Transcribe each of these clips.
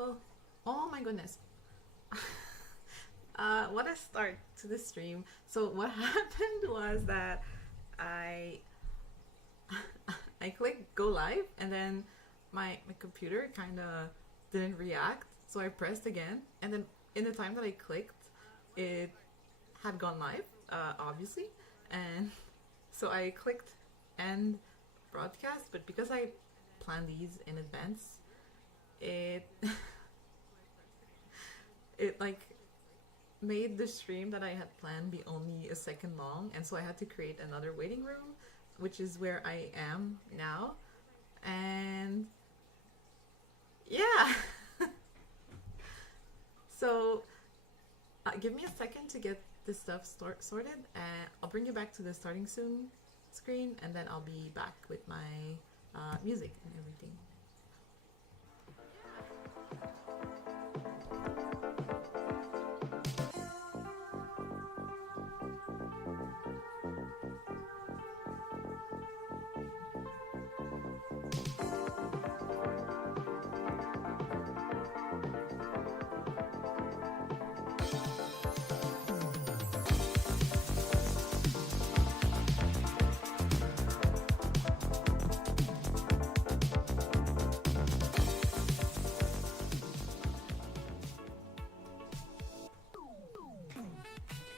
Hello. Oh my goodness. What a start to the stream. So what happened was that I I clicked go live and then my computer kind of didn't react. So I pressed again and then in the time that I clicked, it had gone live, obviously. And so I clicked end broadcast, but because I planned these in advance, it it like made the stream that I had planned be only a second long, and so I had to create another waiting room, which is where I am now. And yeah, so give me a second to get this stuff sorted, and I'll bring you back to the starting soon screen, and then I'll be back with my music and everything.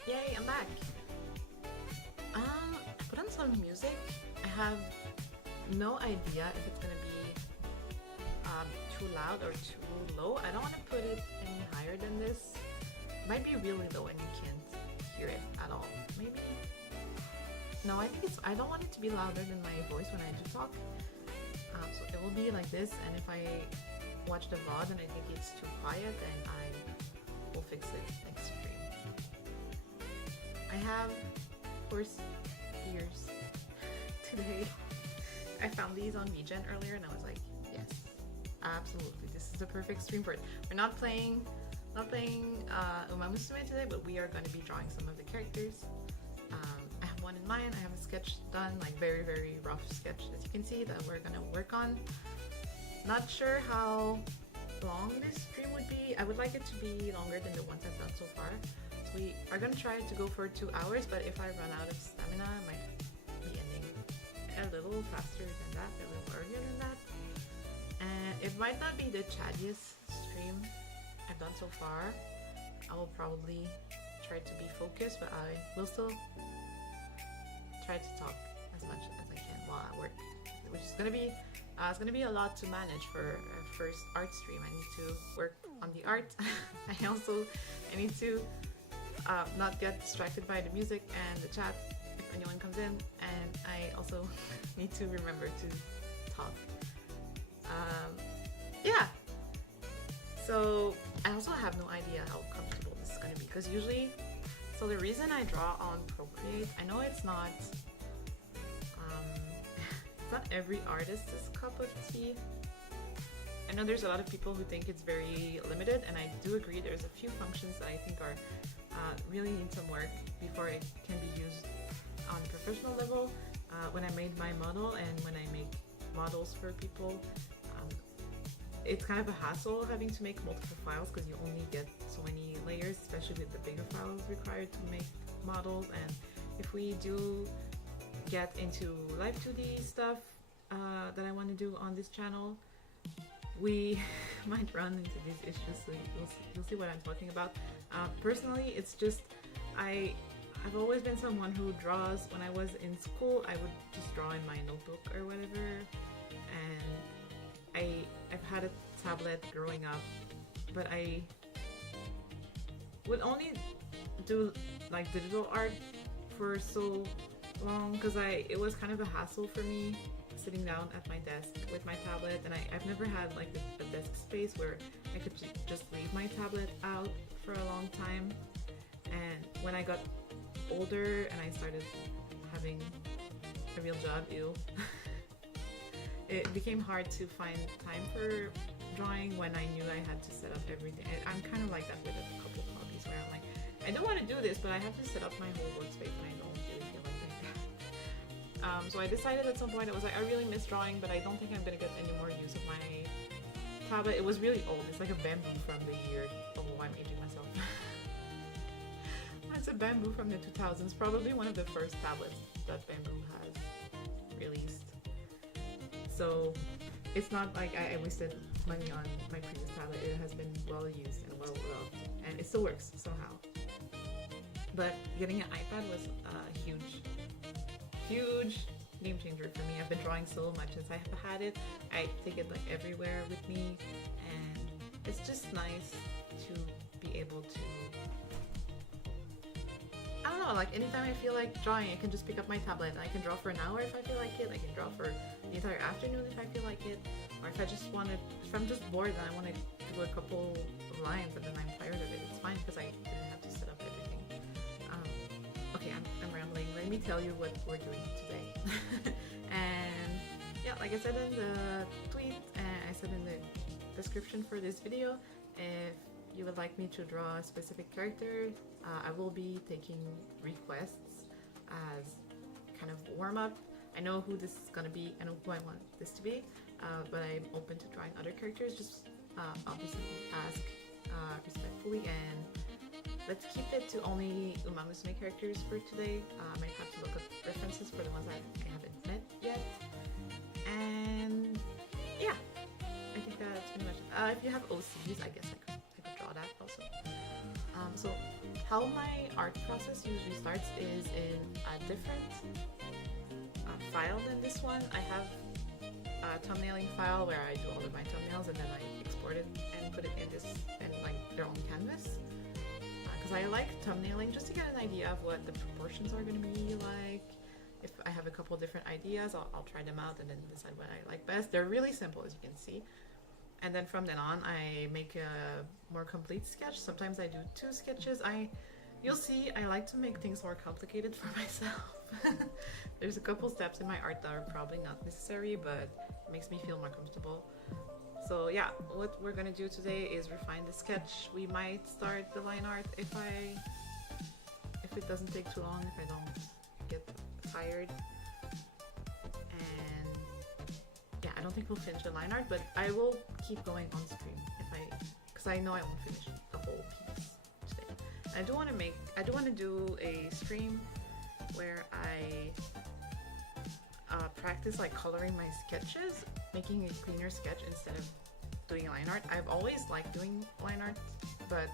Yay, I'm back. I put on some music. I have no idea if it's gonna be too loud or too low. I don't want to put it any higher than this. It might be really low and you can't hear it at all. Maybe. No, I think it's. I don't want it to be louder than my voice when I do talk. So it will be like this. And if I watch the VOD and I think it's too quiet, then I will fix it next stream. I have, of course, ears today. I found these on VGen earlier and I was like, yes, absolutely, this is the perfect stream for it. We're not playing umamusume today, but we are going to be drawing some of the characters. I have one in mind. I have a sketch done, like very, very rough sketch that you can see that we're going to work on. Not sure how long this stream would be. I would like it to be longer than the ones I've done so far. We are going to try to go for 2 hours, but if I run out of stamina, I might be ending a little faster than that, a little earlier than that. And it might not be the chattiest stream I've done so far. I will probably try to be focused, but I will still try to talk as much as I can while I work, which is going to be it's going to be a lot to manage for a first art stream. I need to work on the art. I need to not get distracted by the music and the chat if anyone comes in, and I also need to remember to talk. Yeah, so I also have no idea how comfortable this is going to be, because usually, so the reason I draw on Procreate, I know it's not it's not every artist's cup of tea. I know there's a lot of people who think it's very limited, and I do agree there's a few functions that I think are really need some work before it can be used on a professional level. When I made my model and when I make models for people, it's kind of a hassle having to make multiple files because you only get so many layers, especially with the bigger files required to make models. And if we do get into live 2D stuff that I want to do on this channel, we might run into these issues, so you'll see what I'm talking about. Personally, it's just I've always been someone who draws. When I was in school, I would just draw in my notebook or whatever, and I've had a tablet growing up, but I would only do like digital art for so long because it was kind of a hassle for me sitting down at my desk with my tablet, and I've never had like a desk space where I could just leave my tablet out for a long time. And when I got older and I started having a real job, it became hard to find time for drawing when I knew I had to set up everything. I'm kind of like that with a couple hobbies where I'm like, I don't want to do this, but I have to set up my whole workspace and I don't really feel like doing that. So I decided at some point, I was like, I really miss drawing, but I don't think I'm going to get any more use of my tablet. It was really old. It's like a bamboo from the year. Oh, I'm aging myself. It's a bamboo from the 2000s. Probably one of the first tablets that Bamboo has released. So it's not like I wasted money on my previous tablet. It has been well used and well loved, and it still works somehow. But getting an iPad was a huge game changer for me. I've been drawing so much since I have had it. I take it like everywhere with me, and it's just nice to be able to, I don't know, like anytime I feel like drawing, I can just pick up my tablet and I can draw for an hour if I feel like it. I can draw for the entire afternoon if I feel like it. Or if I just want to, if I'm just bored and I want to do a couple of lines and then I'm tired of it, it's fine because I didn't have to set up everything. Okay, I'm rambling. Let me tell you what we're doing today. And yeah, like I said in the tweet and I said in the description for this video, if you would like me to draw a specific character, I will be taking requests as kind of warm-up. I know who this is gonna be, I know who I want this to be, but I'm open to drawing other characters. Just obviously ask respectfully, and let's keep it to only umamusume characters for today. I might have to look up references for the ones that I haven't met yet. And yeah, I think that's pretty much it. If you have OCs, I guess I could draw that also. So how my art process usually starts is in a different file than this one. I have a thumbnailing file where I do all of my thumbnails and then I export it and put it in this, and like their own canvas. Because I like thumbnailing just to get an idea of what the proportions are going to be like. If I have a couple different ideas, I'll try them out and then decide what I like best. They're really simple, as you can see. And then from then on, I make a more complete sketch. Sometimes I do 2 sketches. You'll see, I like to make things more complicated for myself. There's a couple steps in my art that are probably not necessary, but it makes me feel more comfortable. So yeah, what we're gonna do today is refine the sketch. We might start the line art if it doesn't take too long, if I don't get tired. And yeah, I don't think we'll finish the line art, but I will keep going on stream because I know I won't finish the whole piece today. I do want to do a stream where I practice like coloring my sketches, making a cleaner sketch instead of doing line art. I've always liked doing line art, but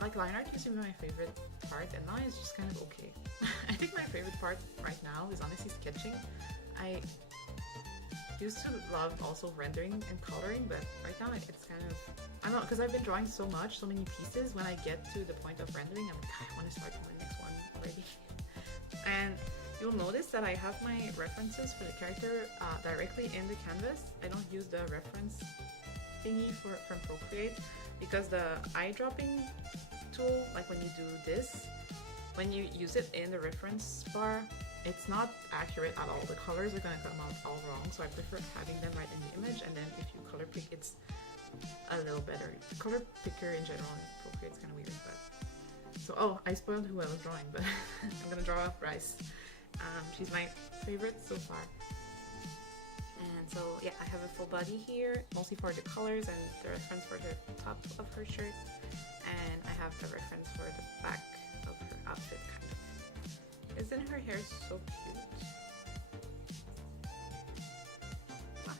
like line art used to be my favorite part, and now it's just kind of okay. I think my favorite part right now is honestly sketching. I used to love also rendering and coloring, but right now it's kind of, I don't know, because I've been drawing so many pieces. When I get to the point of rendering, I'm like, I want to start on the next one already. And you'll notice that I have my references for the character directly in the canvas. I don't use the reference thingy from Procreate, because the eyedropping tool, like when you do this, when you use it in the reference bar, it's not accurate at all. The colors are going to come out all wrong, so I prefer having them right in the image, and then if you color pick, it's a little better. The color picker in general in Procreate is kind of weird, but... So, oh, I spoiled who I was drawing, but I'm going to draw Rice. She's my favorite so far. And so, yeah, I have a full body here, mostly for the colors and the reference for the top of her shirt. And I have the reference for the back of her outfit, kind of. Isn't her hair so cute? Ah.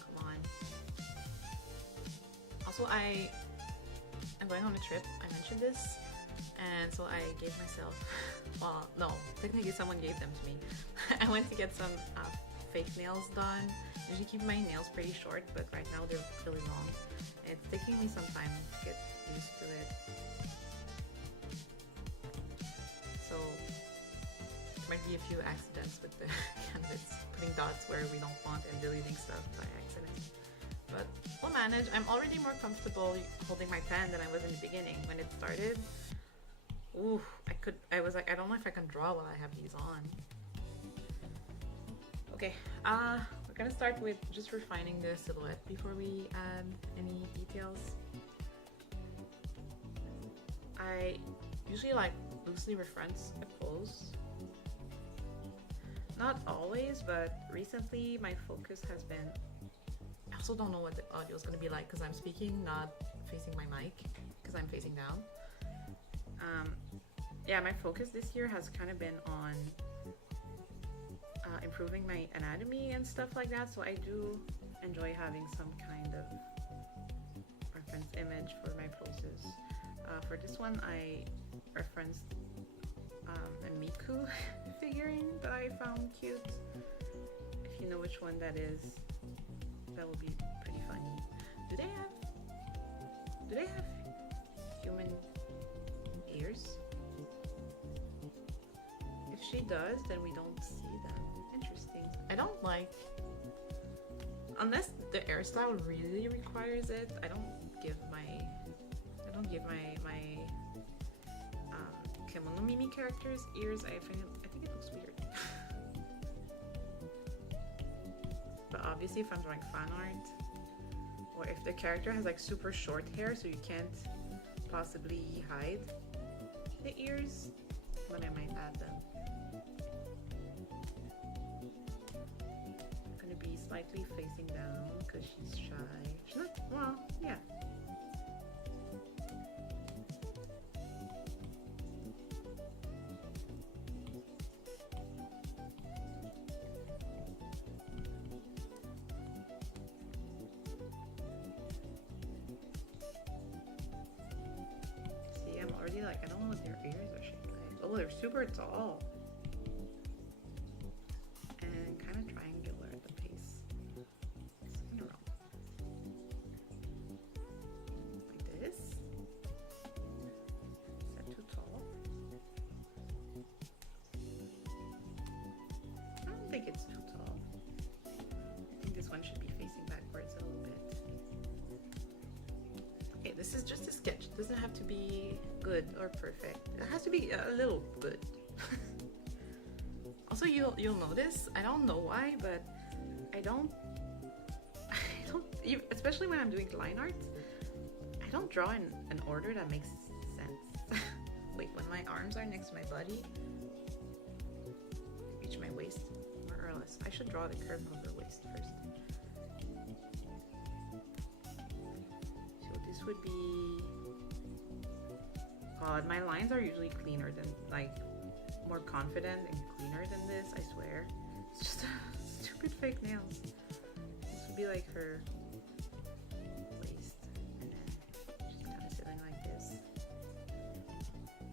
Come on. Also, I'm going on a trip. I mentioned this. And so I gave myself, well, no, technically someone gave them to me. I went to get some fake nails done. I usually keep my nails pretty short, but right now they're really long. And it's taking me some time to get used to it. So there might be a few accidents with the canvas, putting dots where we don't want and deleting stuff by accident. But we'll manage. I'm already more comfortable holding my pen than I was in the beginning when it started. Ooh, I was like, I don't know if I can draw while I have these on. Okay, we're gonna start with just refining the silhouette before we add any details. I usually like loosely reference a pose. Not always, but recently my focus has been. I also don't know what the audio is going to be like because I'm speaking not facing my mic because I'm facing down. Yeah, my focus this year has kind of been on improving my anatomy and stuff like that. So I do enjoy having some kind of reference image for my poses. For this one, I referenced a Miku figurine that I found cute. If you know which one that is, that will be pretty funny. Do they have Human ears? If she does, then we don't see them. Interesting. I don't like, unless the hairstyle really requires it. I don't give my Kemono Mimi characters ears. I think it looks weird. But obviously, if I'm drawing fan art, or if the character has like super short hair, so you can't possibly hide the ears, then I might add them. I'm gonna be slightly facing down because she's shy. She's not, well, yeah. Already like, I don't know what their ears are shaped like. Oh, they're super tall and kind of triangular at the base. It's kind of wrong. Like this. Is that too tall? I don't think it's too tall. I think this one should be facing backwards a little bit. Okay, this is just a sketch. It doesn't have to be Good or perfect. It has to be a little good. Also, you'll notice, I don't know why, but I don't, especially when I'm doing line art, I don't draw in an order that makes sense. wait, when my arms are next to my body, reach my waist, More or less. I should draw the curve of the waist first. So this would be, God, my lines are usually cleaner than, like, more confident and cleaner than this, I swear. It's just stupid fake nails. This would be like her waist, and then she's kind of sitting like this.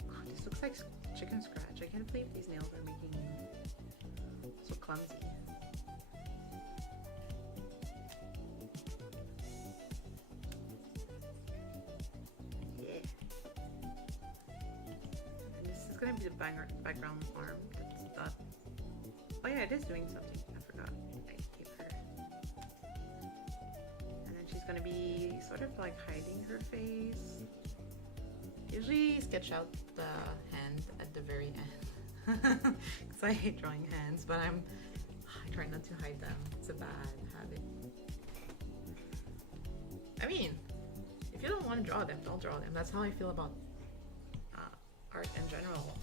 God, this looks like chicken scratch. I can't believe these nails are making me so clumsy. Gonna be the background arm. That's not. Oh yeah, it is doing something. I forgot. I gave her. And then she's gonna be sort of like hiding her face. usually sketch out the hand at the very end. Because I hate drawing hands, but I try not to hide them. It's a bad habit. I mean, if you don't want to draw them, don't draw them. That's how I feel about art in general.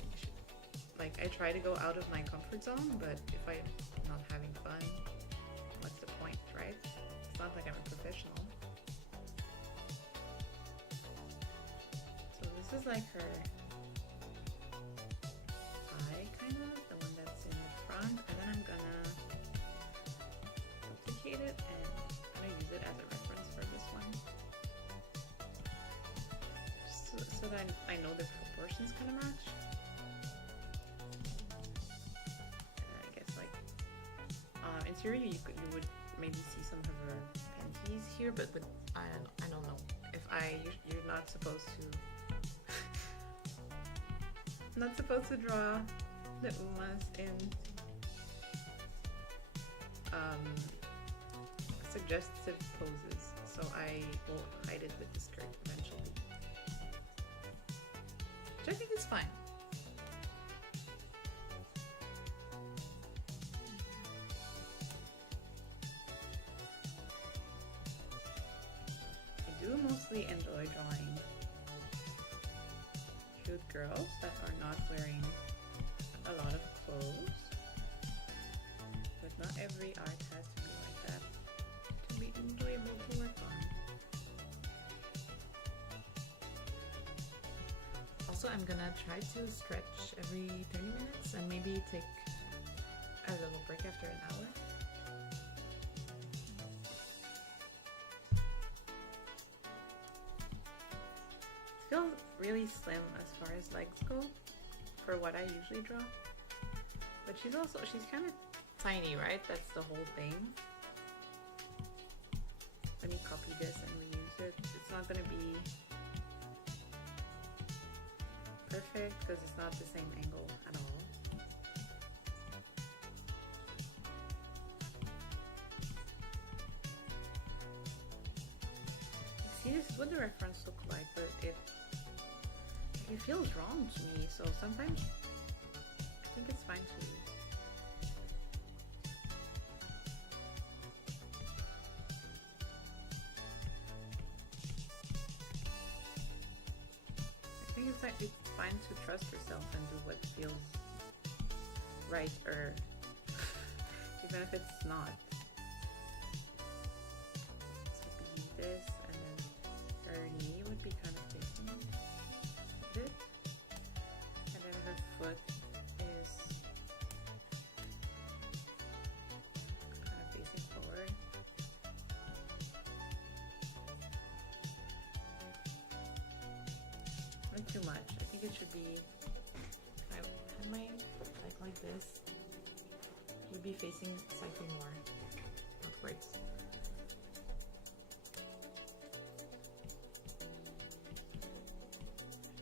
Like, I try to go out of my comfort zone, but if I'm not having fun, what's the point, right? It's not like I'm a professional. So this is like her eye, kind of, the one that's in the front, and then I'm gonna duplicate it and I'm gonna use it as a reference for this one. So that I know the proportions kind of match. And I guess, like, in theory you would maybe see some of her panties here, but I don't know. if you're not supposed to draw the umas in suggestive poses, so I will hide it with the skirt eventually. Which I think is fine. I do mostly enjoy drawing cute girls that are not wearing a lot of clothes. Not every art has to be like that to be enjoyable to work on. Also, I'm gonna try to stretch every 30 minutes and maybe take a little break after an hour. Feels really slim as far as legs go for what I usually draw. But she's kind of tiny, right? That's the whole thing. Let me copy this and reuse it. It's not gonna be perfect because it's not the same angle at all. See, this is what the reference look like, but it feels wrong to me, so sometimes I think it's fine to it's fine to trust yourself and do what feels right, or even if it's not. So be this, and then her knee would be kind of facing a bit, and then her foot is kind of facing forward. Not too much. I think it should be. I had mine like this. Would be facing slightly more upwards.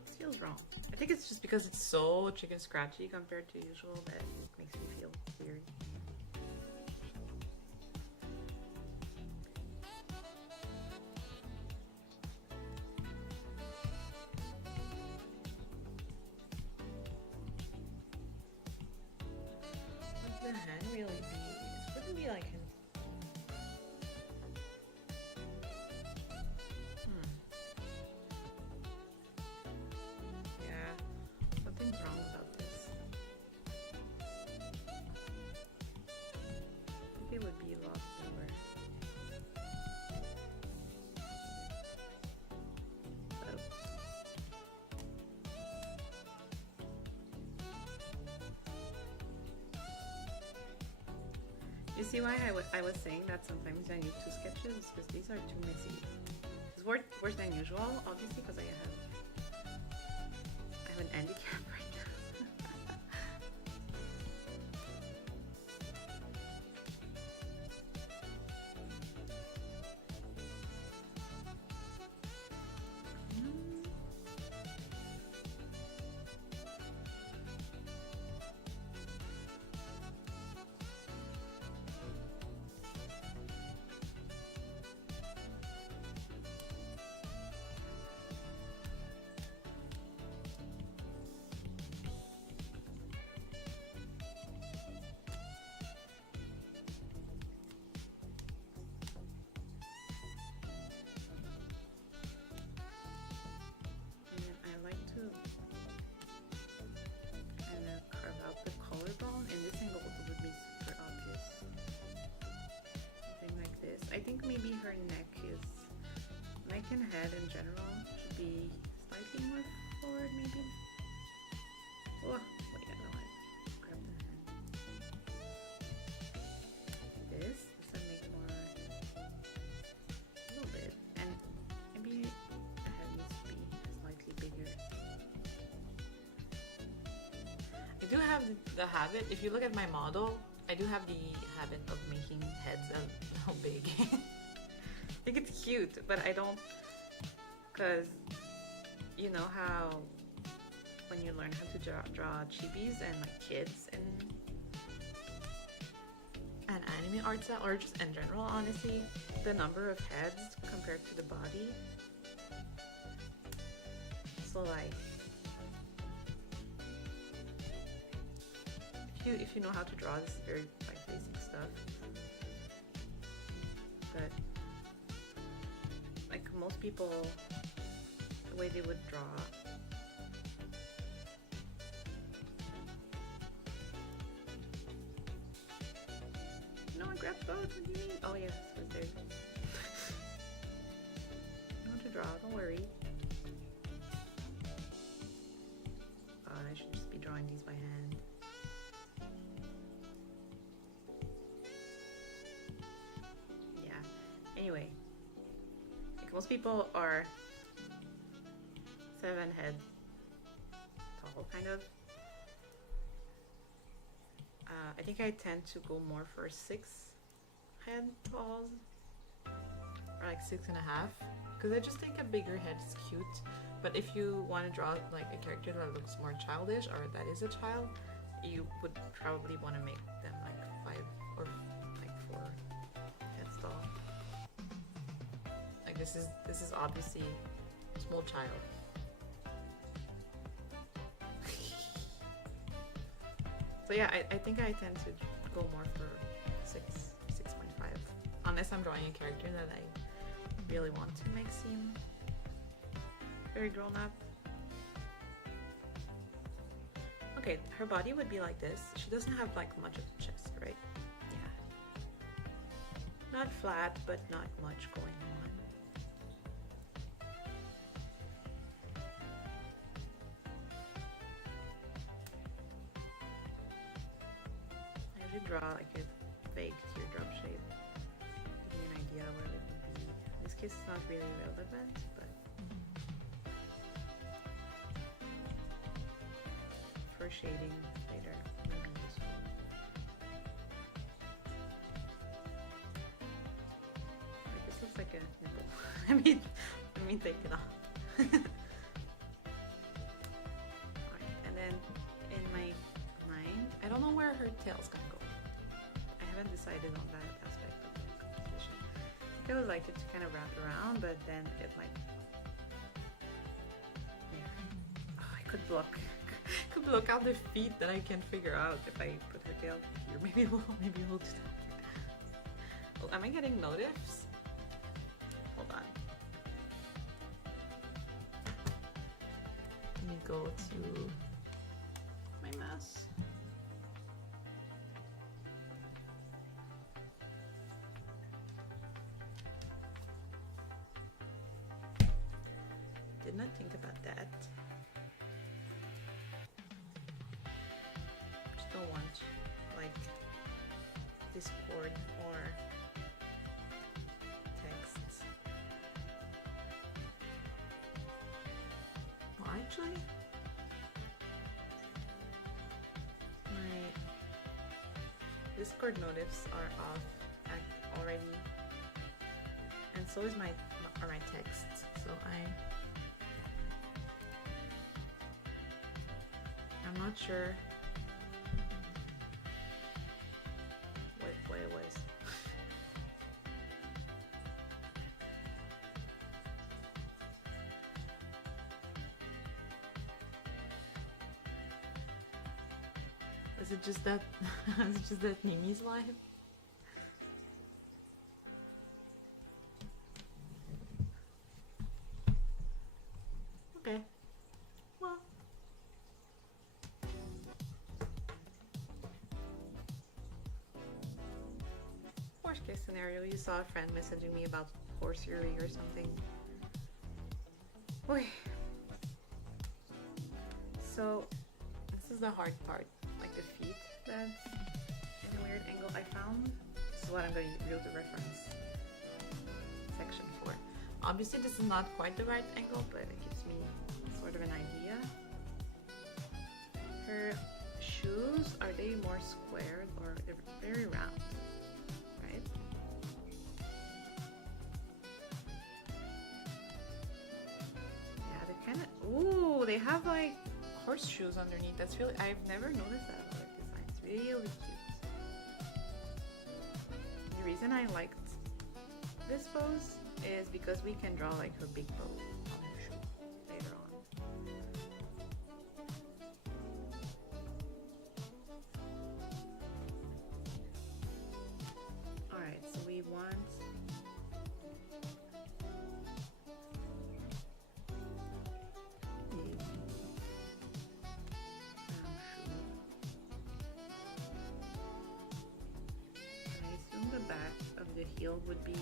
This feels wrong. I think it's just because it's so chicken scratchy compared to usual that it makes me feel weird. The hand really be? It's gonna be like Yeah, something's wrong about this. I think it would be a lot lower. You see why I was saying that sometimes I need two sketches, because these are too messy. It's worse than usual, obviously, because I have an handicap right now. I think maybe her neck and head in general should be slightly more forward, maybe. Oh, wait, I know I grabbed the hand. This would make more, a little bit, and maybe the head needs to be slightly bigger. I do have the habit, if you look at my model, I do have the habit of making heads a little big. I think it's cute, but I don't, because you know how when you learn how to draw chibis and like kids and anime art style, or just in general, honestly, the number of heads compared to the body. So like, if you know how to draw, this is very like basic stuff. But like most people, the way they would draw, No, I grabbed both. What do you mean? Oh, yes, it's there. No to draw, don't worry. God, I should just be drawing these by hand. Yeah. Anyway, like most people are 7 head tall, kind of. I think I tend to go more for 6 head talls. Or like 6.5. Because I just think a bigger head is cute. But if you want to draw like a character that looks more childish or that is a child, you would probably want to make them like 5 or like 4 heads tall. Like this is obviously a small child. So yeah, I think I tend to go more for 6.5. Unless I'm drawing a character that I really want to make seem very grown up. Okay, her body would be like this. She doesn't have like much of a chest, right? Yeah. Not flat, but not much going on. I should draw like a fake teardrop shape. Give you an idea what it would be. In this case, it's not really relevant, but for shading later, maybe useful. Like this looks like a nipple. Let me take it off. Alright, and then in my mind, I don't know where her tail's gonna go. I haven't decided on that aspect of the composition. I would like it to kind of wrap around, but then it might. Yeah. Oh, I could block out the feet that I can figure out if I put her tail here. Maybe we'll do that. Oh, am I getting notifs? Hold on. Let me go to my mouse. Did not think about that. Just don't want like Discord or texts. Well, actually, my Discord notifs are off already, and so is my texts. So I'm not sure what it was. Is it just that is it just that Mimi's life? Okay. Well, worst case scenario, you saw a friend messaging me about horse earring or something. Oy. So this is the hard part, like the feet that's in a weird angle I found. This is what I'm going to use the reference section for. Obviously this is not quite the right angle, but it gives me sort of an idea. Her shoes, are they more squared or they're very round, right? Yeah, they're kind of, ooh, they have like horseshoes underneath. That's really, I've never noticed that about her design. It's really cute. The reason I liked this pose is because we can draw like her big bow on her shoe later on. Alright, so we want I assume heel would be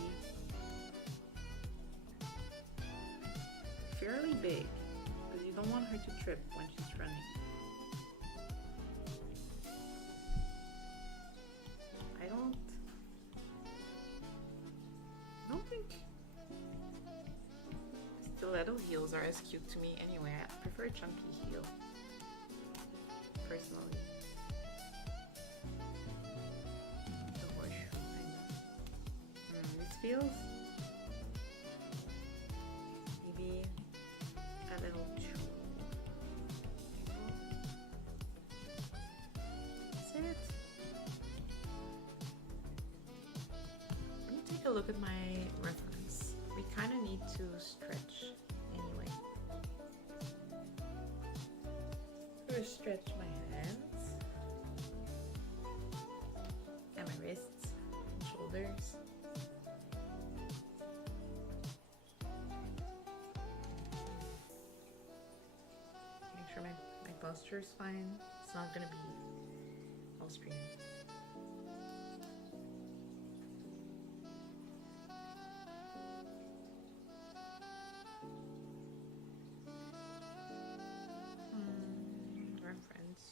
fairly big, because you don't want her to trip when she's running. I don't think stiletto heels are as cute to me anyway. I prefer a chunky heel, personally. The horseshoe kind of. This feels maybe a little too. That's it. Let me take a look at my reference. We kind of need to stretch anyway. I'm gonna stretch my hands and my wrists and shoulders. Make sure my posture is fine. It's not gonna be all screen. Reference.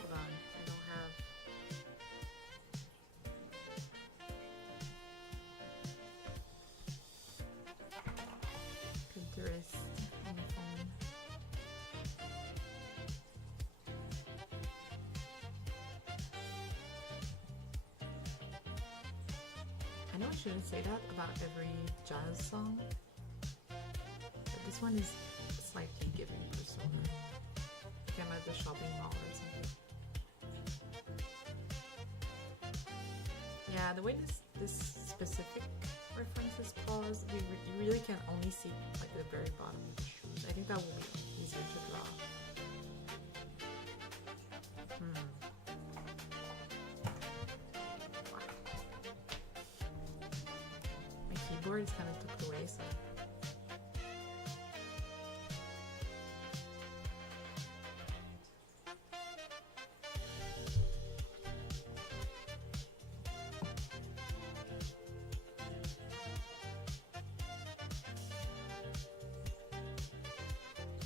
Hold on, I don't have. Pinterest on the phone. I know I shouldn't say that about every jazz song, but this one is slightly giving persona. Like I'm at the shopping mall or something. Yeah, the way this specific reference is paused, you really can only see like the very bottom of the shoes. I think that will be easier to draw. My keyboard is kind of tucked away, so.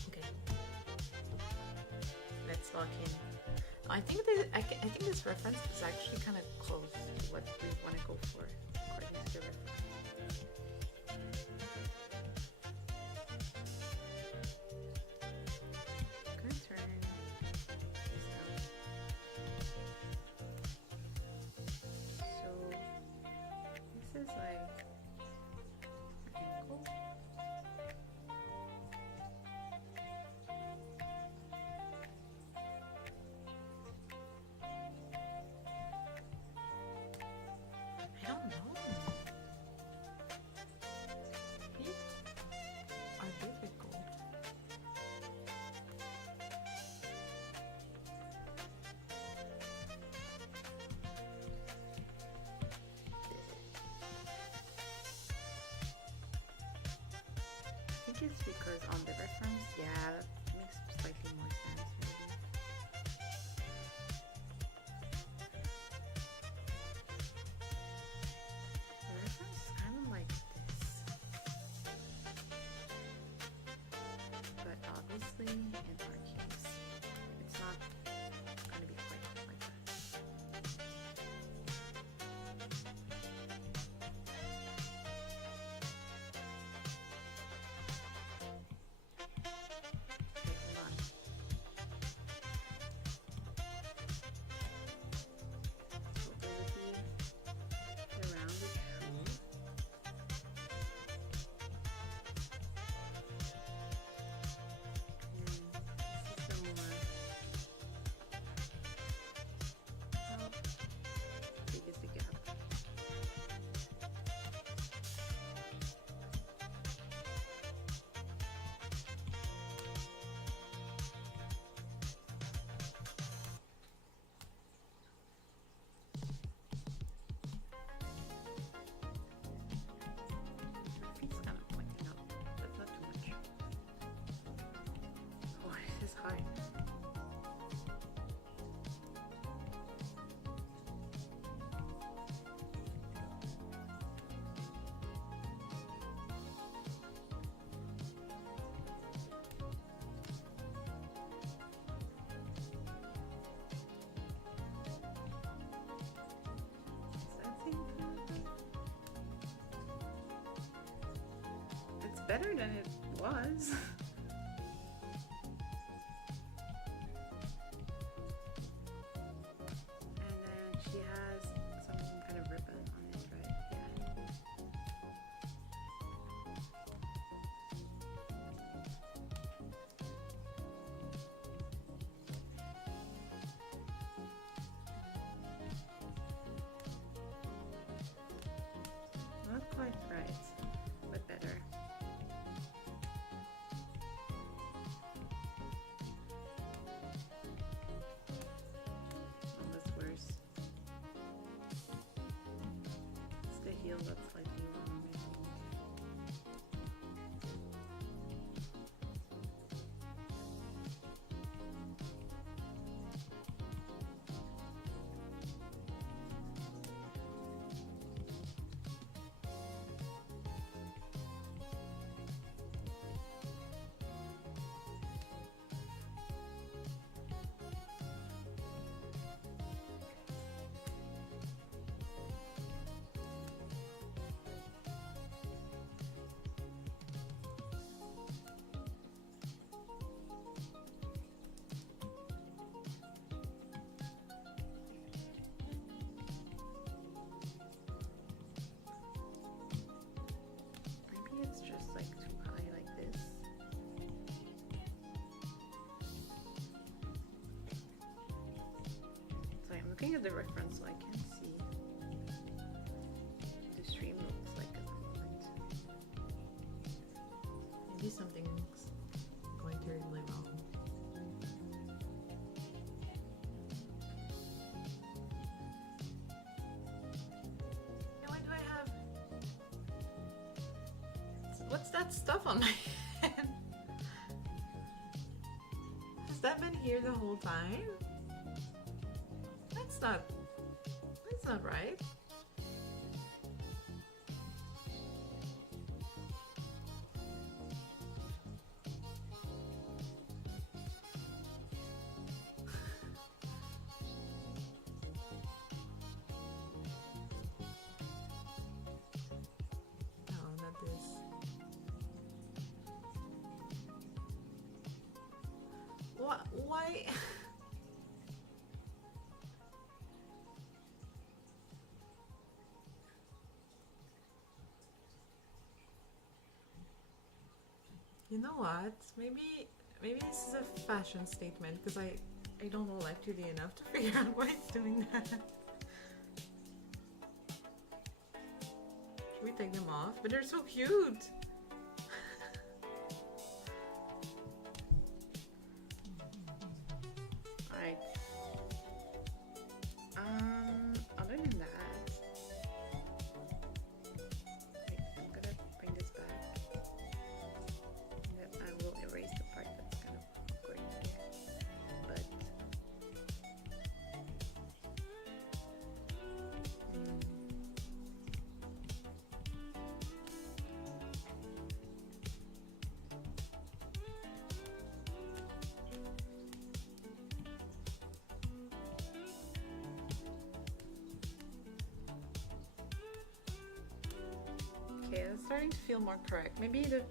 Okay. Let's lock in. I think this reference is actually kind of close to what we want to go for according to the reference. I'm gonna turn this down. So this is like ankle. I don't know. Feet are difficult. I think it's because on the reference, yeah, that makes slightly more sense maybe. The reference is kind of like this, but obviously in our case, it's not going to be quite like that. Okay, hold on. better than it was. And then she has some kind of ribbon on it, right? Yeah. Not quite right, but better. Oh, that's worse. It's the heel that's slightly wrong, maybe. Maybe it's just like too high like this. So I'm looking at the reference so I can see the stream looks like at the moment. Maybe something's going terribly wrong. Now, why do I have? What's that stuff on my hand? Has that been here the whole time? That's not right. No, not this. What? Why? You know what? Maybe this is a fashion statement because I don't know life 2D enough to figure out why it's doing that. Should we take them off? But they're so cute. Alright. Other than that, wait, I'm gonna bring this back. Then I will erase the part that's kind of awkward here. But okay, it's starting to feel more correct. Maybe the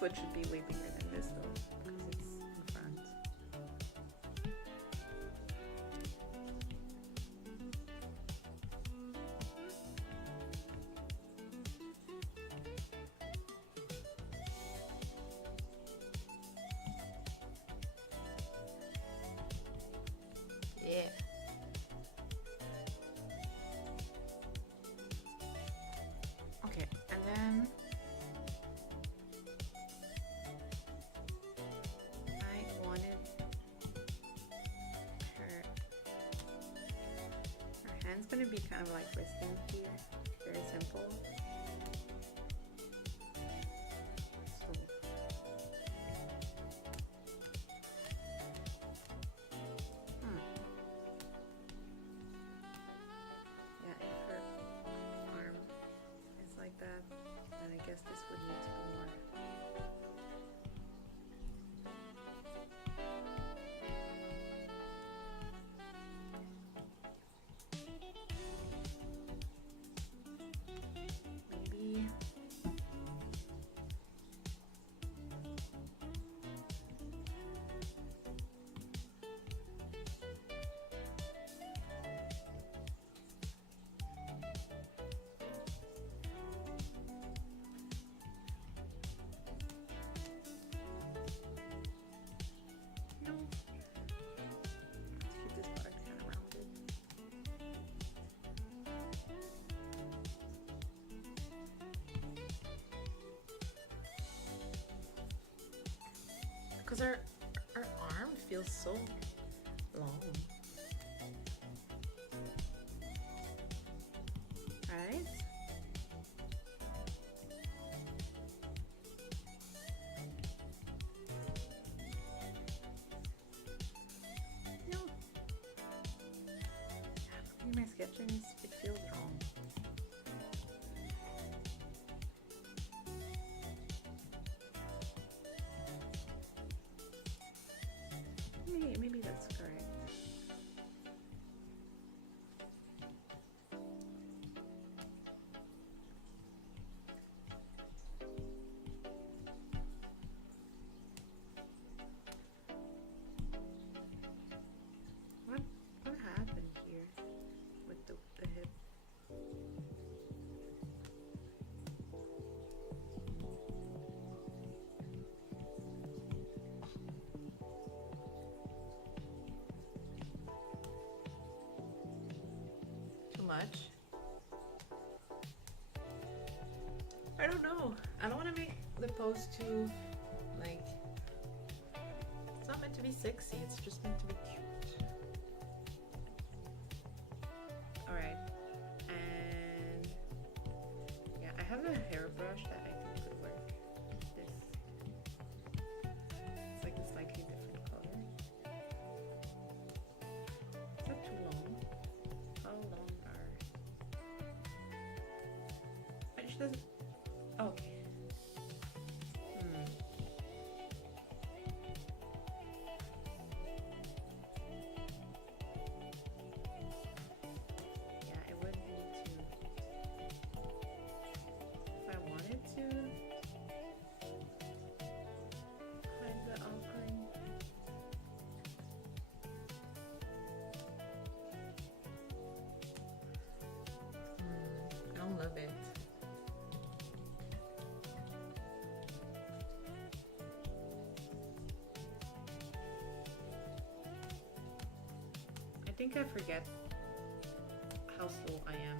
foot should be way bigger than this though, because it's in front. Yeah. Okay, and then I wanted her hand's gonna be kind of like resting here, very simple. So yeah, if her arm is like that, then I guess this would need to be more. her arm feels so long. Right? No. My sketching it feels wrong. Maybe that's correct. What happened here with the hip? Too much? I don't know. I don't want to make the pose too, like, it's not meant to be sexy, it's just meant to be cute. Alright. And yeah, I have a hairbrush that I think could work. This. It's like a slightly different color. Is that too long? How long are... But she doesn't... Oh, okay. Yeah, I would need to... If I wanted to... hide the outline. I don't love it. I think I forget how slow I am.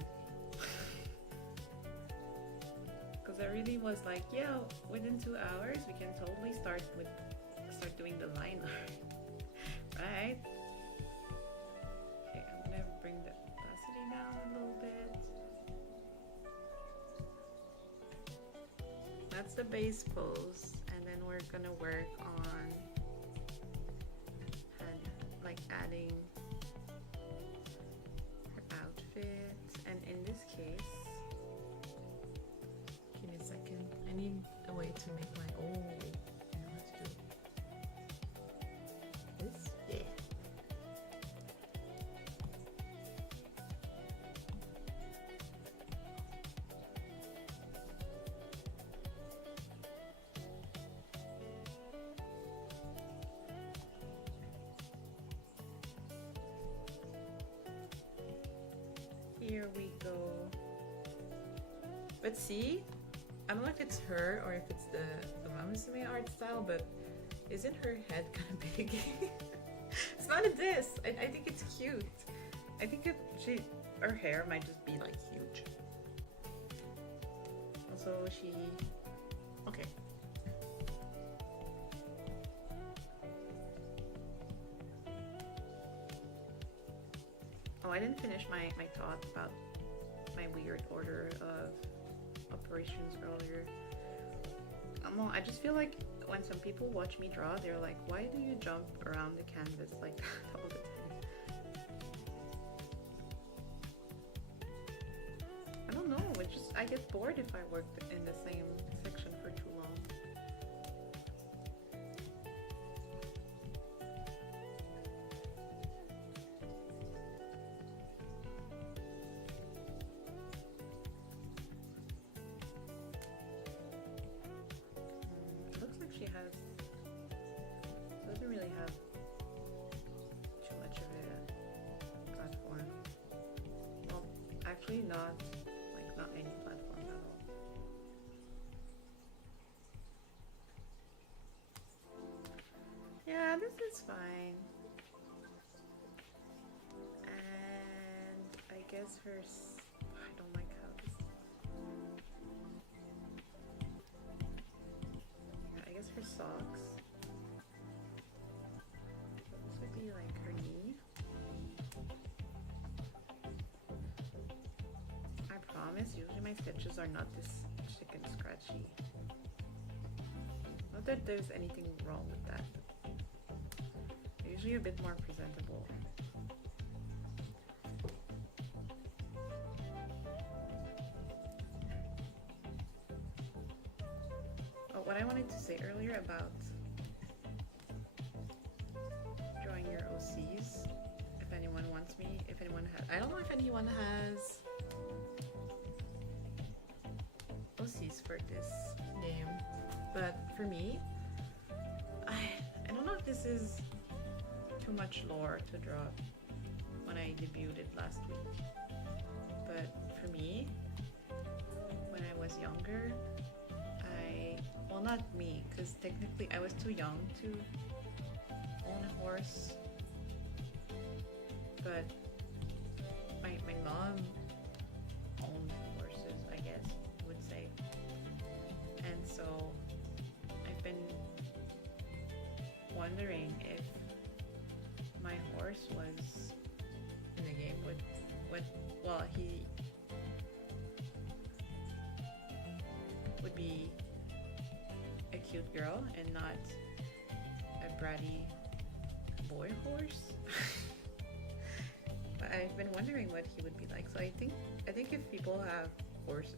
Because I really was like, yeah, within 2 hours we can totally start doing the line art. Right? Okay, I'm gonna bring the opacity down a little bit. That's the base pose, and then we're gonna work on adding her outfit. And in this case, give me a second. I need a way to make my wait. Yeah, let's do this. Yeah. Here we go. But see, I don't know if it's her or if it's the umamusume art style, but isn't her head kind of big? It's not a diss. I think it's cute. I think her hair might just be like huge. Also, okay. oh, I didn't finish my thought about my weird order of operations earlier. I just feel like when some people watch me draw, they're like, why do you jump around the canvas like that all the time? I don't know, I get bored if I work in the same section for too long. Looks like she doesn't really have too much of a platform. Well, actually not any platform at all. Yeah, this is fine. And I guess I don't like how this... Yeah, I guess her socks. see like her knee. I promise, usually my sketches are not this chicken scratchy. Not that there's anything wrong with that. They're usually a bit more presentable. Oh, what I wanted to say earlier about drawing your OCs, if anyone wants me, if anyone has, I don't know if anyone has OCs for this. game, but for me, I don't know if this is Too much lore to draw when I debuted last week. But for me, when I was younger, well, not me, because technically I was too young to own a horse. But my mom owned horses, I guess you would say. And so I've been wondering if my horse was in the game with well, he would be a cute girl and not a bratty boy horse. But I've been wondering what he would be like. So I think if people have horses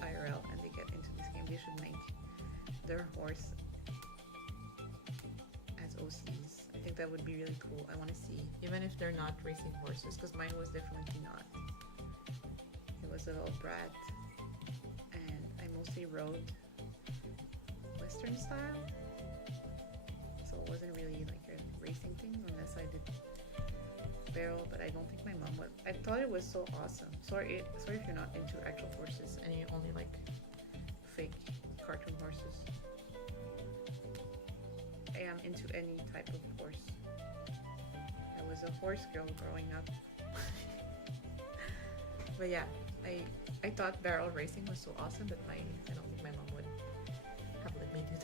IRL and they get into this game, they should make their horse as OCs. I think that would be really cool. I want to see, even if they're not racing horses, because mine was definitely not. It was a little brat, and I mostly rode Western style, so it wasn't really like a racing thing unless I did barrel. But I don't think my mom would. I thought it was so awesome. Sorry if you're not into actual horses and you only like fake cartoon horses. I am into any type of horse. I was a horse girl growing up. But yeah, I thought barrel racing was so awesome, but I don't think my mom would have let me do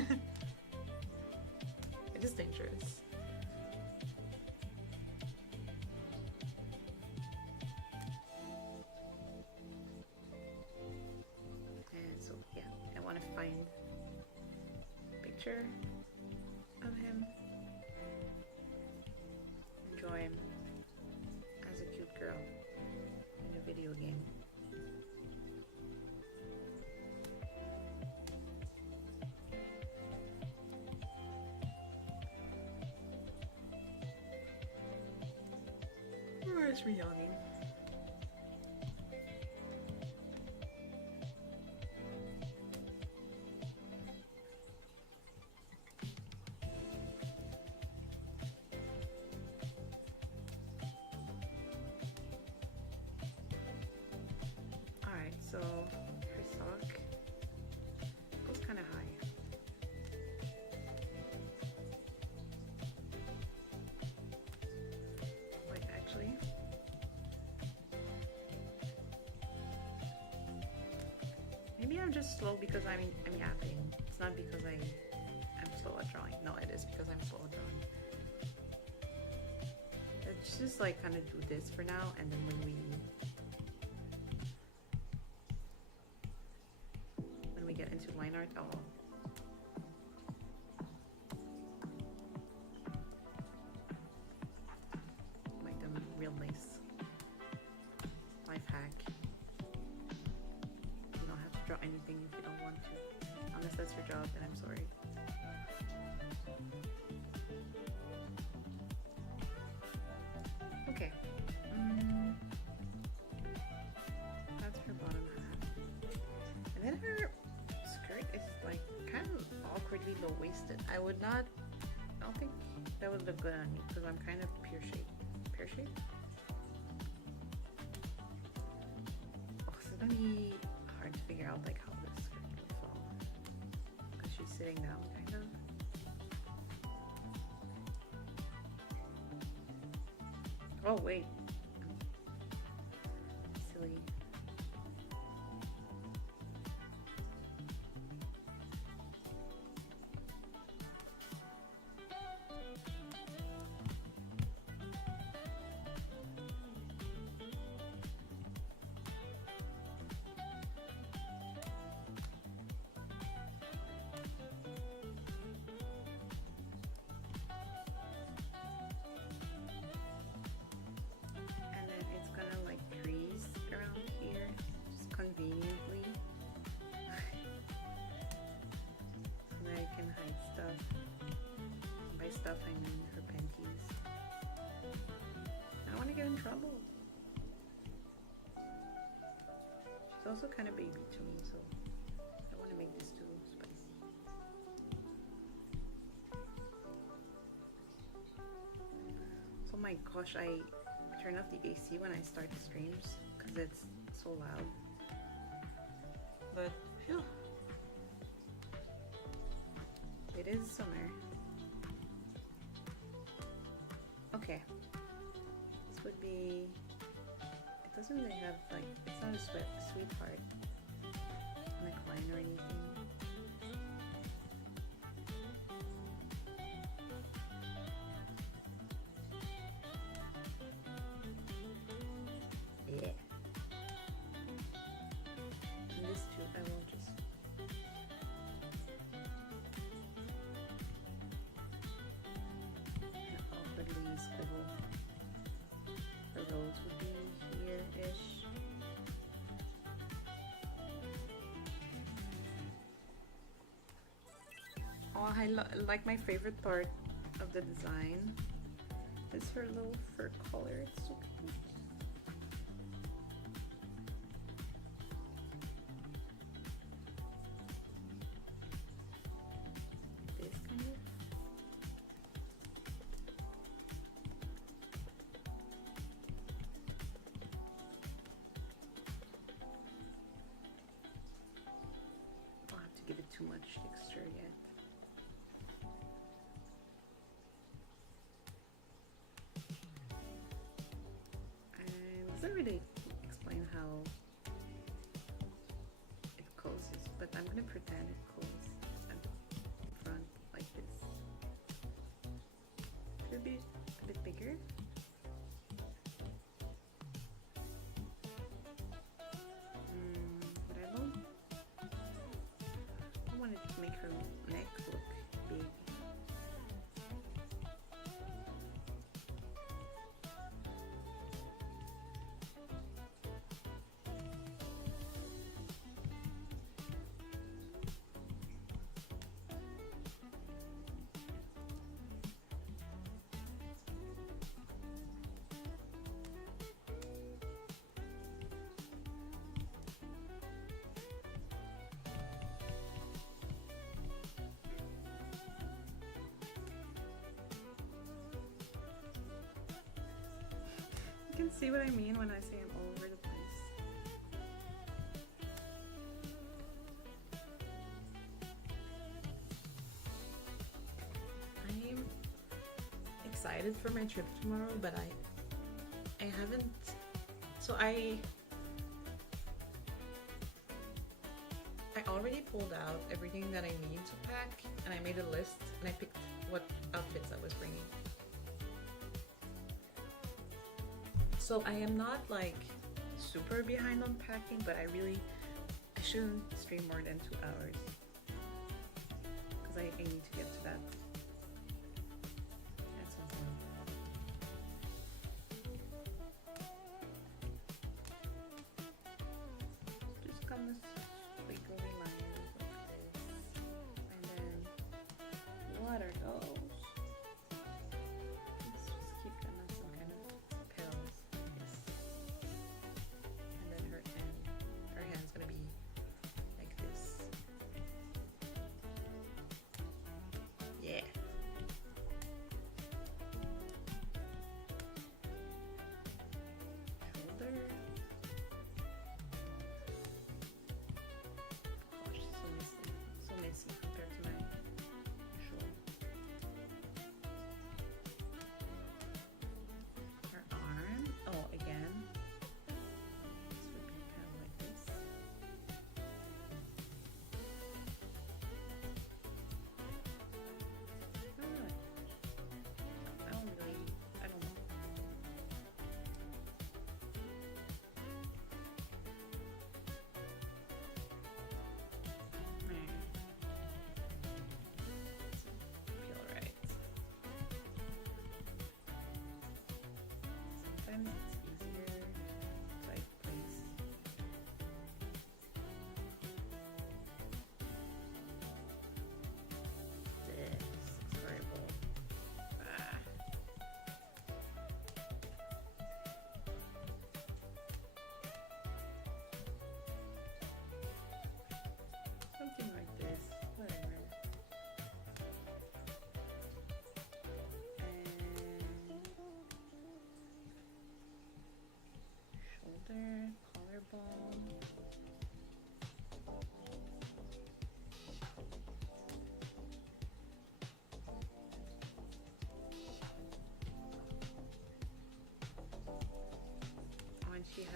that. It is dangerous. And so yeah, I want to find a picture of him and draw him as a cute girl in a video game. Where's me yawning? Alright, so her sock goes kind of high. Wait, actually, maybe I'm just slow because I'm yapping. It's not because I'm slow at drawing. No, it is because I'm slow at drawing. Let's just like kind of do this for now, and then when we get into line art, I'll make them real nice. Life hack. You don't have to draw anything if you don't want to. Unless that's your job, then I'm sorry. Okay. That's her bottom half. And then her skirt is like kind of awkwardly low-waisted. I don't think that would look good on me because I'm kind of pear shaped. Pear shaped? Oh, so it's gonna be hard to figure out like how this skirt will fall. Because she's sitting down kind of. Oh wait. Silly. trouble. She's also kind of baby to me, so I don't want to make this too spicy. Oh my gosh, I turn off the AC when I start the streams because it's so loud. But phew, it is summer. Okay, this would be, it doesn't really have like, it's not a sweetheart neckline or anything. Yeah. And this too, I will just awkwardly squiggle. The rose would be here-ish. Oh, I like my favorite part of the design is her little fur collar. It's so cute. This kind of. I'll have to give it too much texture yet. Doesn't really explain how it closes, but I'm gonna pretend it closes at the front like this. Could be a bit bigger. But I wanted to make her neck look big. You can see what I mean when I say I'm all over the place. I'm excited for my trip tomorrow, but I haven't. So I already pulled out everything that I need to pack, and I made a list and I picked what outfits I was bringing. So I am not like super behind on packing, but I shouldn't stream more than 2 hours because I need to get to that at some point. Just come this squiggly lines like this, and then what are those? Let's just keep them as some kind of pills. And then her hand's gonna be like this. Yeah. Shoulder. Gosh, so messy. So messy compared to my shoulder. Her arm. Oh, again. This would be kind of like this. I don't know. Feel right. Sometimes it's easier to like place. This is horrible.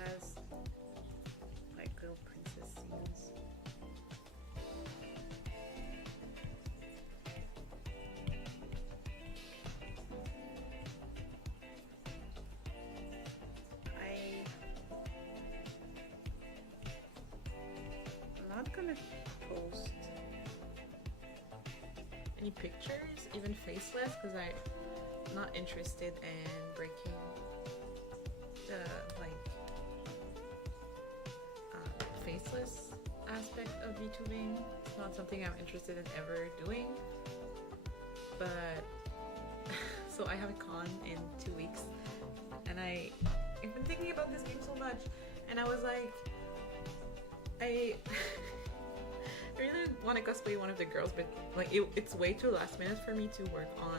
has like little princess scenes. I'm not gonna post any pictures, even faceless, because I'm not interested in breaking the faceless aspect of VTubing. It's not something I'm interested in ever doing. But so I have a con in 2 weeks, and I've been thinking about this game so much, and I was like, I really want to cosplay one of the girls, but like it's way too last minute for me to work on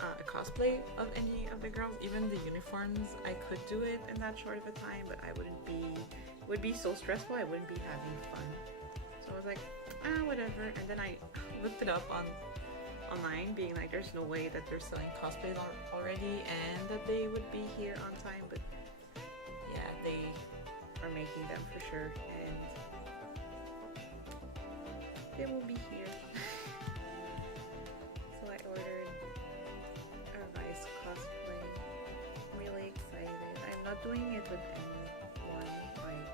a cosplay of any of the girls. Even the uniforms, I could do it in that short of a time, but it would be so stressful. I wouldn't be having fun. So I was like, whatever. And then I looked it up online, being like, there's no way that they're selling cosplays already and that they would be here on time. But yeah, they are making them for sure, and they will be here. So I ordered a Rice cosplay. I'm really excited. I'm not doing it with anyone. Like,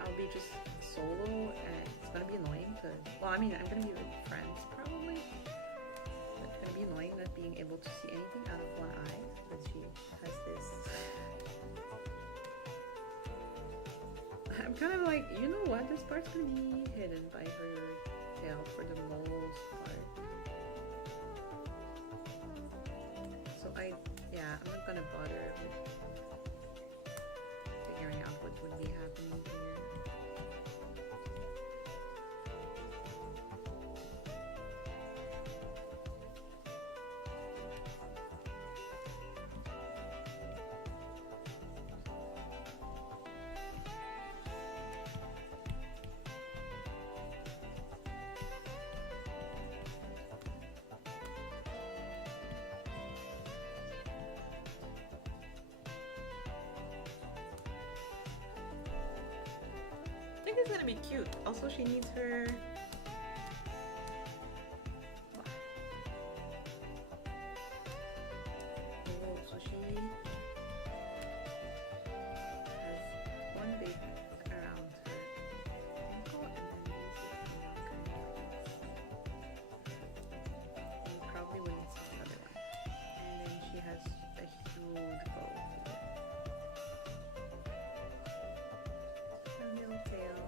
I'll be just solo, and it's gonna be annoying to. Well, I mean, I'm gonna be with friends probably. But it's gonna be annoying not being able to see anything out of one eye, because she has this. I'm kind of like, you know what, this part's gonna be hidden by her tail for the most part. So I'm not gonna bother with figuring out what would be happening here. I think it's gonna be cute. Also, she needs her. Oh, so she has one big around her ankle, and then these kind of like this. You probably wouldn't see the other one. And then she has a huge bow here. A little tail.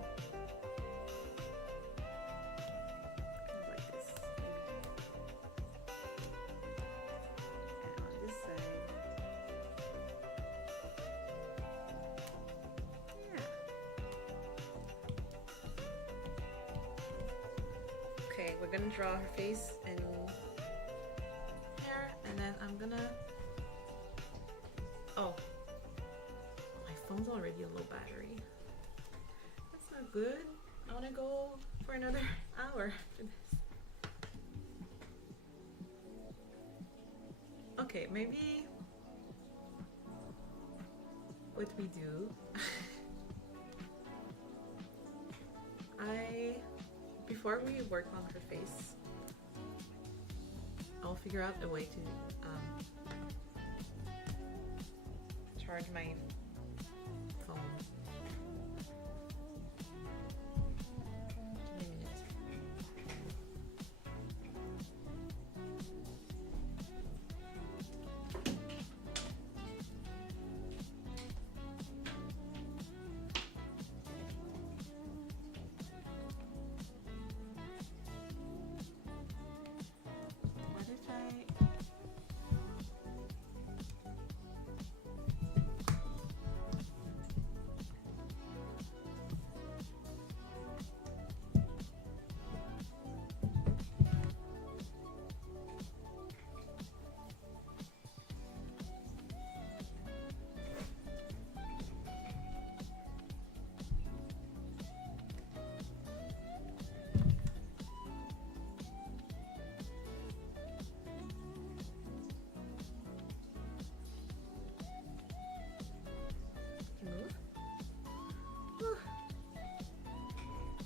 Kind of like this. And on this side. Yeah. Okay, we're gonna draw her face and hair, and then I'm gonna. Oh, my phone's already a low battery. That's not good. I wanna go for another hour after this. Okay, maybe what we do. Before we work on her face, I'll figure out a way to charge my phone. Give me a minute. What if I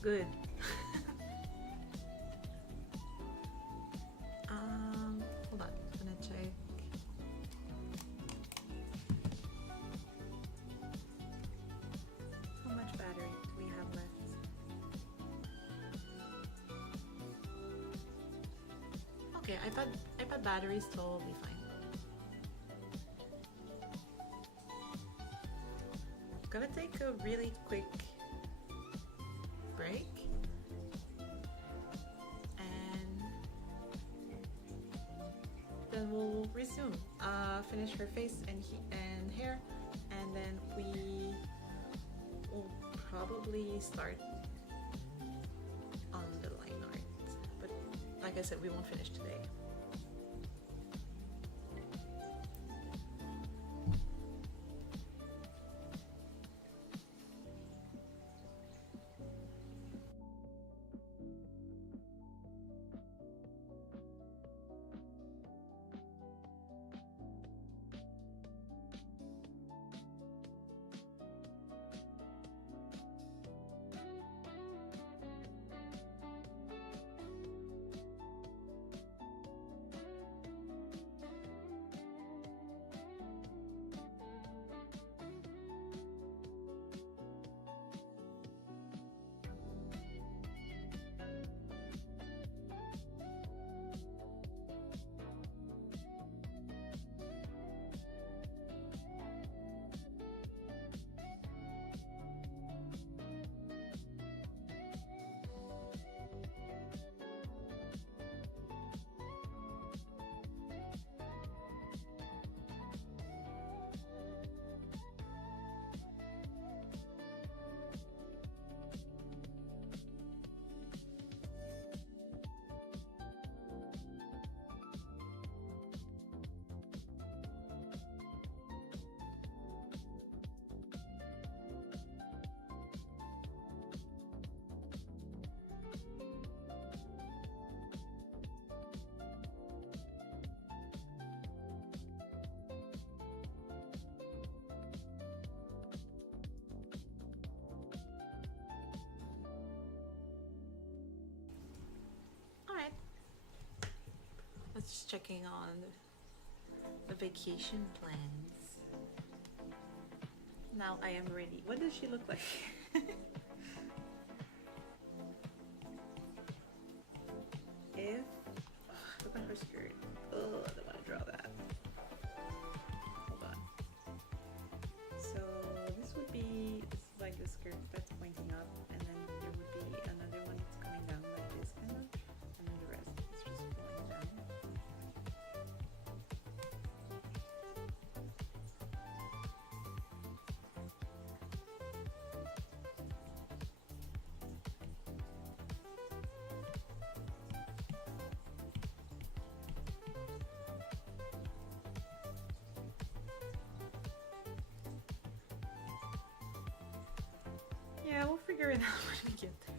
good. Hold on, I'm gonna check. How much battery do we have left? Okay, iPad battery is totally fine. Gonna take a really quick Break. And then we'll resume. Finish her face and hair, and then we will probably start on the line art. But like I said, we won't finish today. Alright. Let's just checking on the vacation plans. Now I am ready. What does she look like? If look at her skirt. Oh, I don't want to draw that. Hold on. So this would be like the skirt that's pointing up, and then there would be another one that's coming down like this kind of, and then the rest is just going down. Yeah, we'll figure it out when we get there.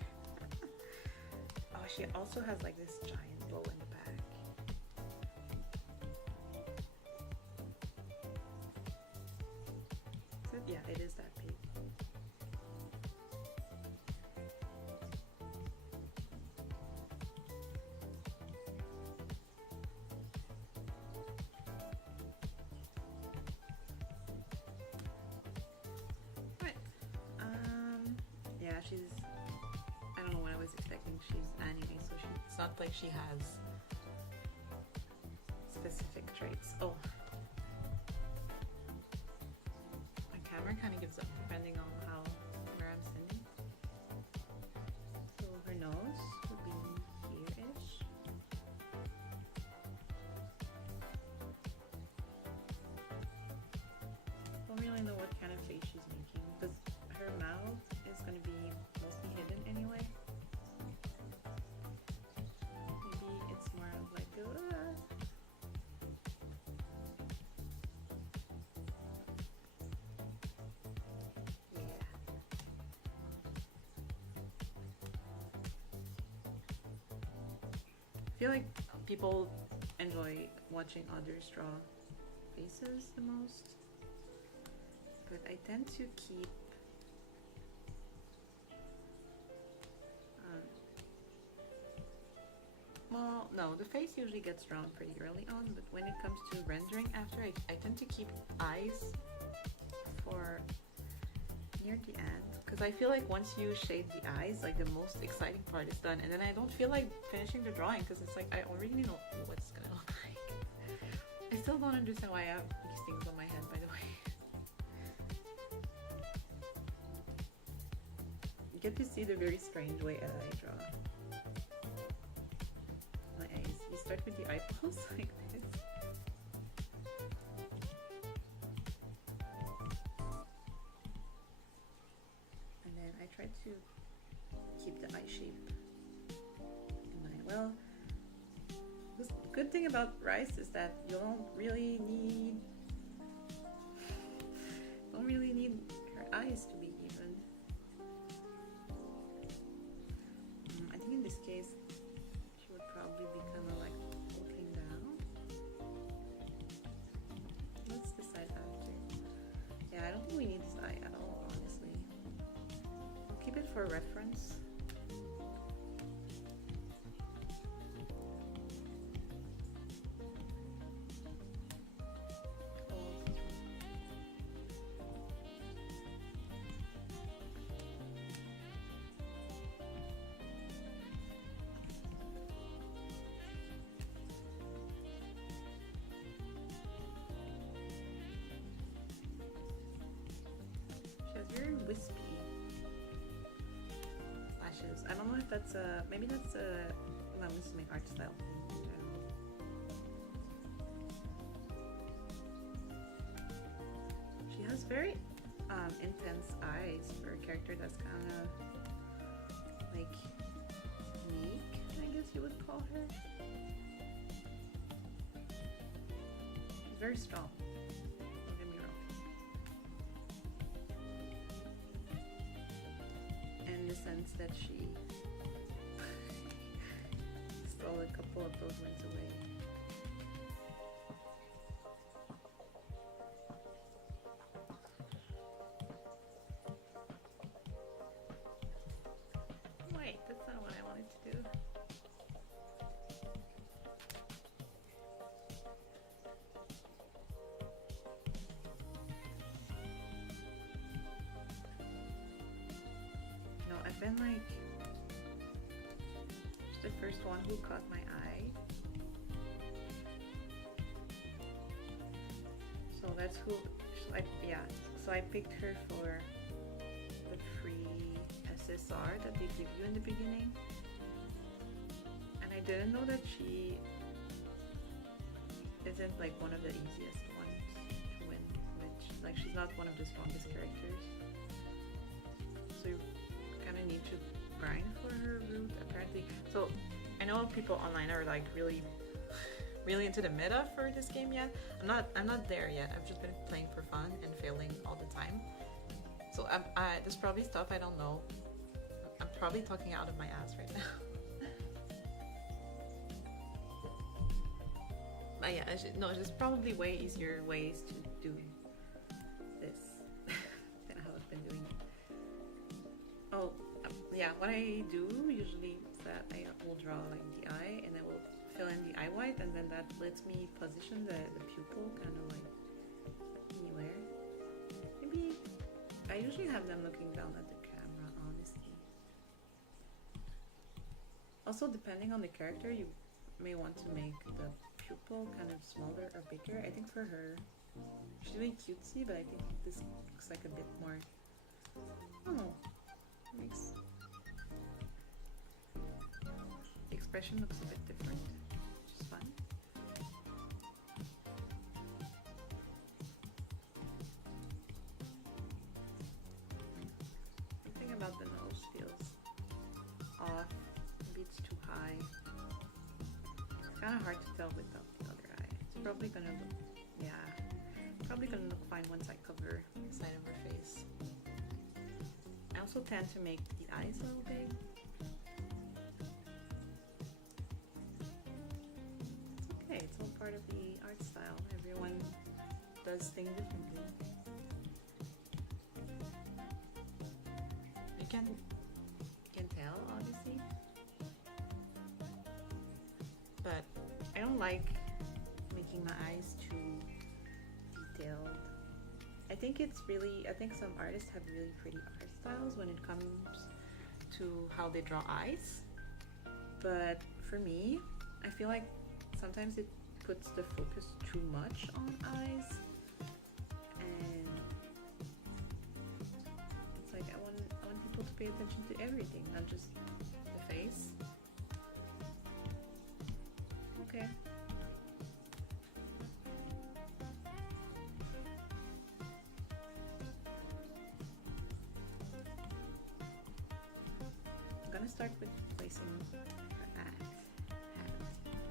Oh, she also has like this giant bow in the back. Is it? Yeah, it is that big. Yeah, she's, I don't know what I was expecting. She's anime, so It's not like she has specific traits. Oh. my camera kind of gives up. Depending on where I'm sitting. So her nose would be here-ish. Don't really know what kind of face she's making, because her mouth is going to be mostly hidden anyway. Maybe it's more of like yeah. I feel like people enjoy watching others draw faces the most, but I tend to keep Well, no, the face usually gets drawn pretty early on, but when it comes to rendering after, I tend to keep eyes for near the end, because I feel like once you shade the eyes, like the most exciting part is done, and then I don't feel like finishing the drawing because it's like I already know what it's gonna look like. I still don't understand why I have these things on my head, by the way. You get to see the very strange way I draw my eyes. You start with the eyeballs like this. And then I try to keep the eye shape in mind. Well, the good thing about rice is that you don't really need her eyes to be even. I think in this case she would probably be kind of like looking down. Let's decide after. Yeah, I don't think we need this eye at all, honestly. I'll keep it for reference. Very wispy lashes. I don't know if that's maybe that's a umamusume art style thing in general. She has very intense eyes for a character that's kind of like meek, I guess you would call her. She's very strong. In the sense that she stole a couple of those wins away. Wait, that's not what I wanted to do. I've been like the first one who caught my eye, so that's who yeah, so I picked her for the free SSR that they give you in the beginning, and I didn't know that she isn't like one of the easiest ones to win, which like she's not one of the strongest characters, so you kind of need to grind for her route apparently. So I know people online are like really into the meta for this game yet. I'm not there yet. I've just been playing for fun and failing all the time. So there's probably stuff I don't know. I'm probably talking out of my ass right now. But yeah, there's probably way easier ways to do this than how I've been doing it. Oh, yeah, what I do usually is that I will draw like the eye and I will fill in the eye white, and then that lets me position the pupil kind of like anywhere. Maybe I usually have them looking down at the camera, honestly. Also, depending on the character, you may want to make the pupil kind of smaller or bigger. I think for her, she's really cutesy, but I think this looks like a bit more, I don't know. Makes the expression looks a bit different, which is fun. Something about the nose feels off. Maybe it's too high. It's kind of hard to tell without the other eye. It's probably gonna look, yeah, probably gonna look fine once I cover the side of her face. I also tend to make the eyes a little big. It's okay, it's all part of the art style. Everyone does things differently. You can tell, obviously. don't like making my eyes too detailed. I think some artists have really pretty art styles when it comes to how they draw eyes. But for me, I feel like sometimes it puts the focus too much on eyes. And it's like I want people to pay attention to everything, not just the face. Okay. I'm gonna start with placing her hat.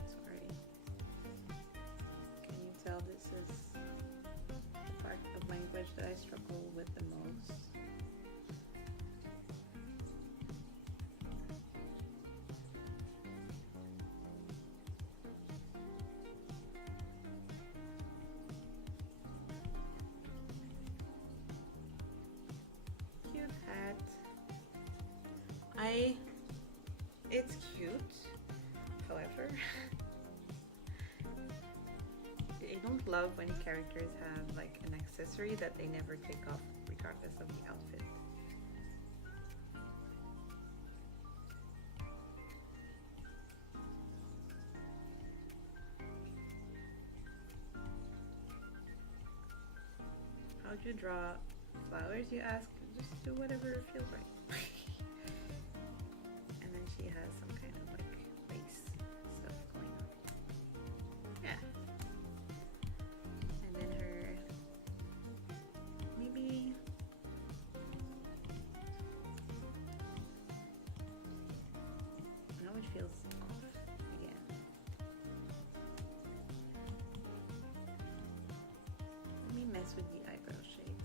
Sorry. Can you tell this is the part of language that I struggle with the most? Cute hat. It's cute, however, I don't love when characters have like an accessory that they never take off regardless of the outfit. How'd you draw flowers, you ask? Just do whatever feels right. And then she has some kind of like lace stuff going on. Yeah. And then her, maybe, now it feels off again. Let me mess with the eyebrow shape.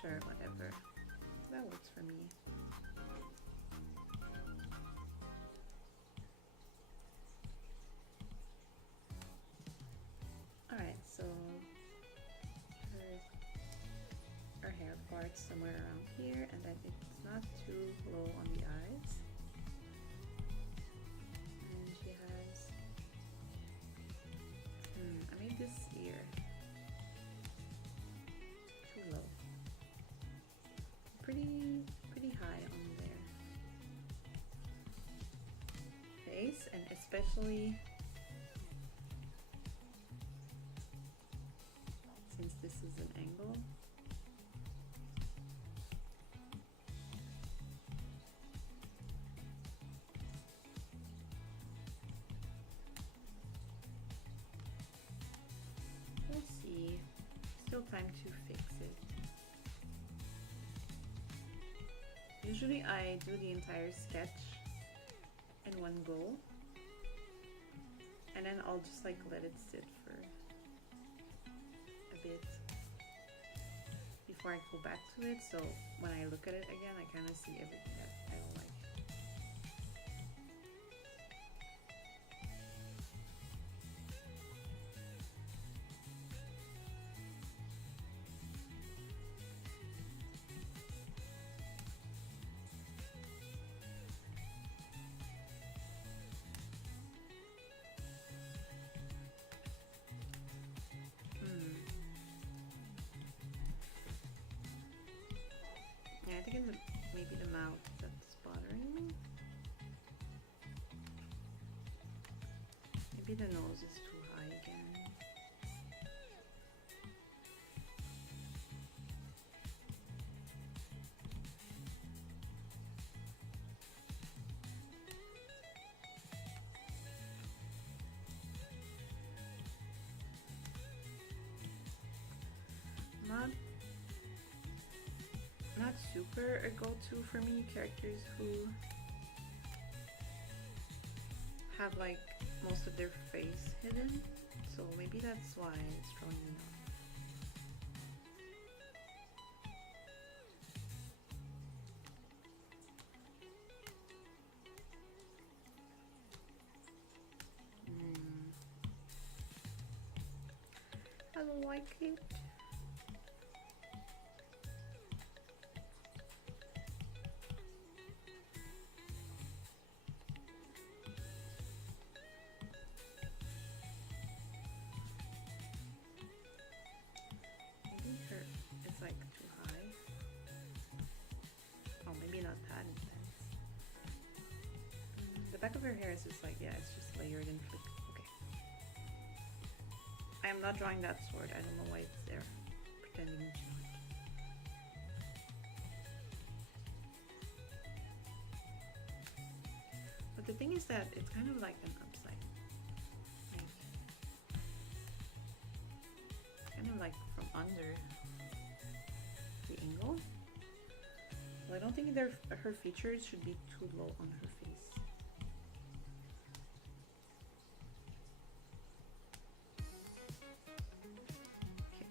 Sure, whatever. That works for me. Alright, so her hair parts somewhere around here, and I think it's not too low on the eyes. And she has, I made this ear too low. Pretty high on their face, and especially since this is an angle. We'll see. Still time to fix it. Usually I do the entire sketch in one go, and then I'll just like let it sit for a bit before I go back to it, so when I look at it again I kind of see everything that I don't like. Yeah, I think it's maybe the mouth that's bothering me. Maybe the nose is too high again. Not super a go-to for me, characters who have like most of their face hidden, so maybe that's why it's throwing me off. I like it. Maybe it's like too high. Oh, maybe not that intense. The back of her hair is just like, yeah, it's just layered and flicked. I am not drawing that sword. I don't know why it's there. Pretending it's not. But the thing is that it's kind of like an upside. Like, kind of like from under the angle. So I don't think her features should be too low on her face.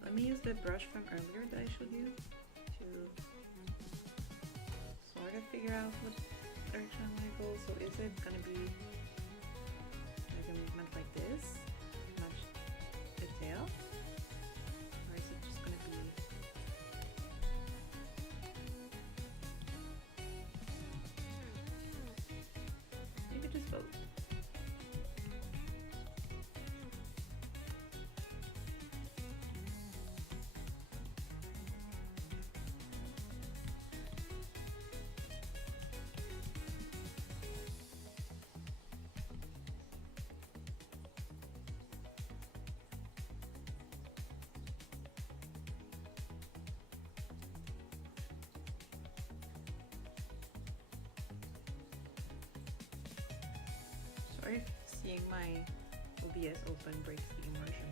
Let me use the brush from earlier that I showed you to sort of figure out what direction I want to go. So is it going to be like a movement like this, much detail, or is it just going to be maybe just both? Sorry if seeing my OBS open breaks the immersion.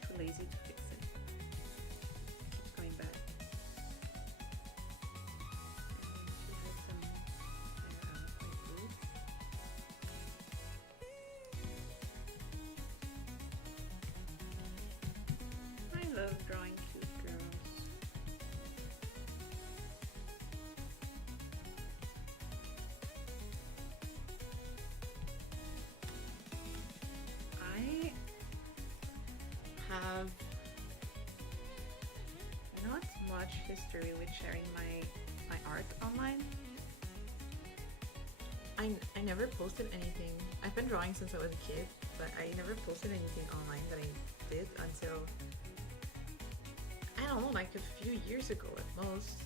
Too lazy to fix it. Keeps coming back. She has some white boots. I love drawing cute girls. I have not much history with sharing my art online. I never posted anything. I've been drawing since I was a kid, but I never posted anything online that I did until, I don't know, like a few years ago at most.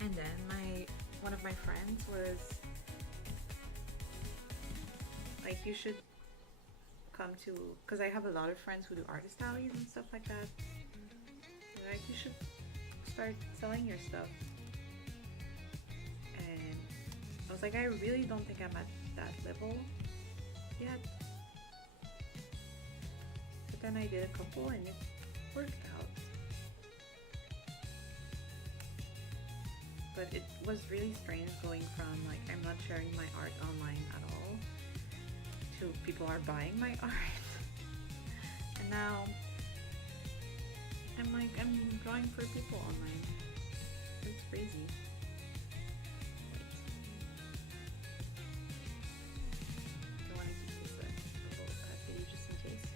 And then one of my friends was like, you should come to, because I have a lot of friends who do artist alleys and stuff like that. They're like, you should start selling your stuff. And I was like, I really don't think I'm at that level yet. But then I did a couple and it worked out. But it was really strange going from like, I'm not sharing my art online at all, to people are buying my art. And now I'm like, I'm drawing for people online. It's crazy. I want to keep this a little video just in case.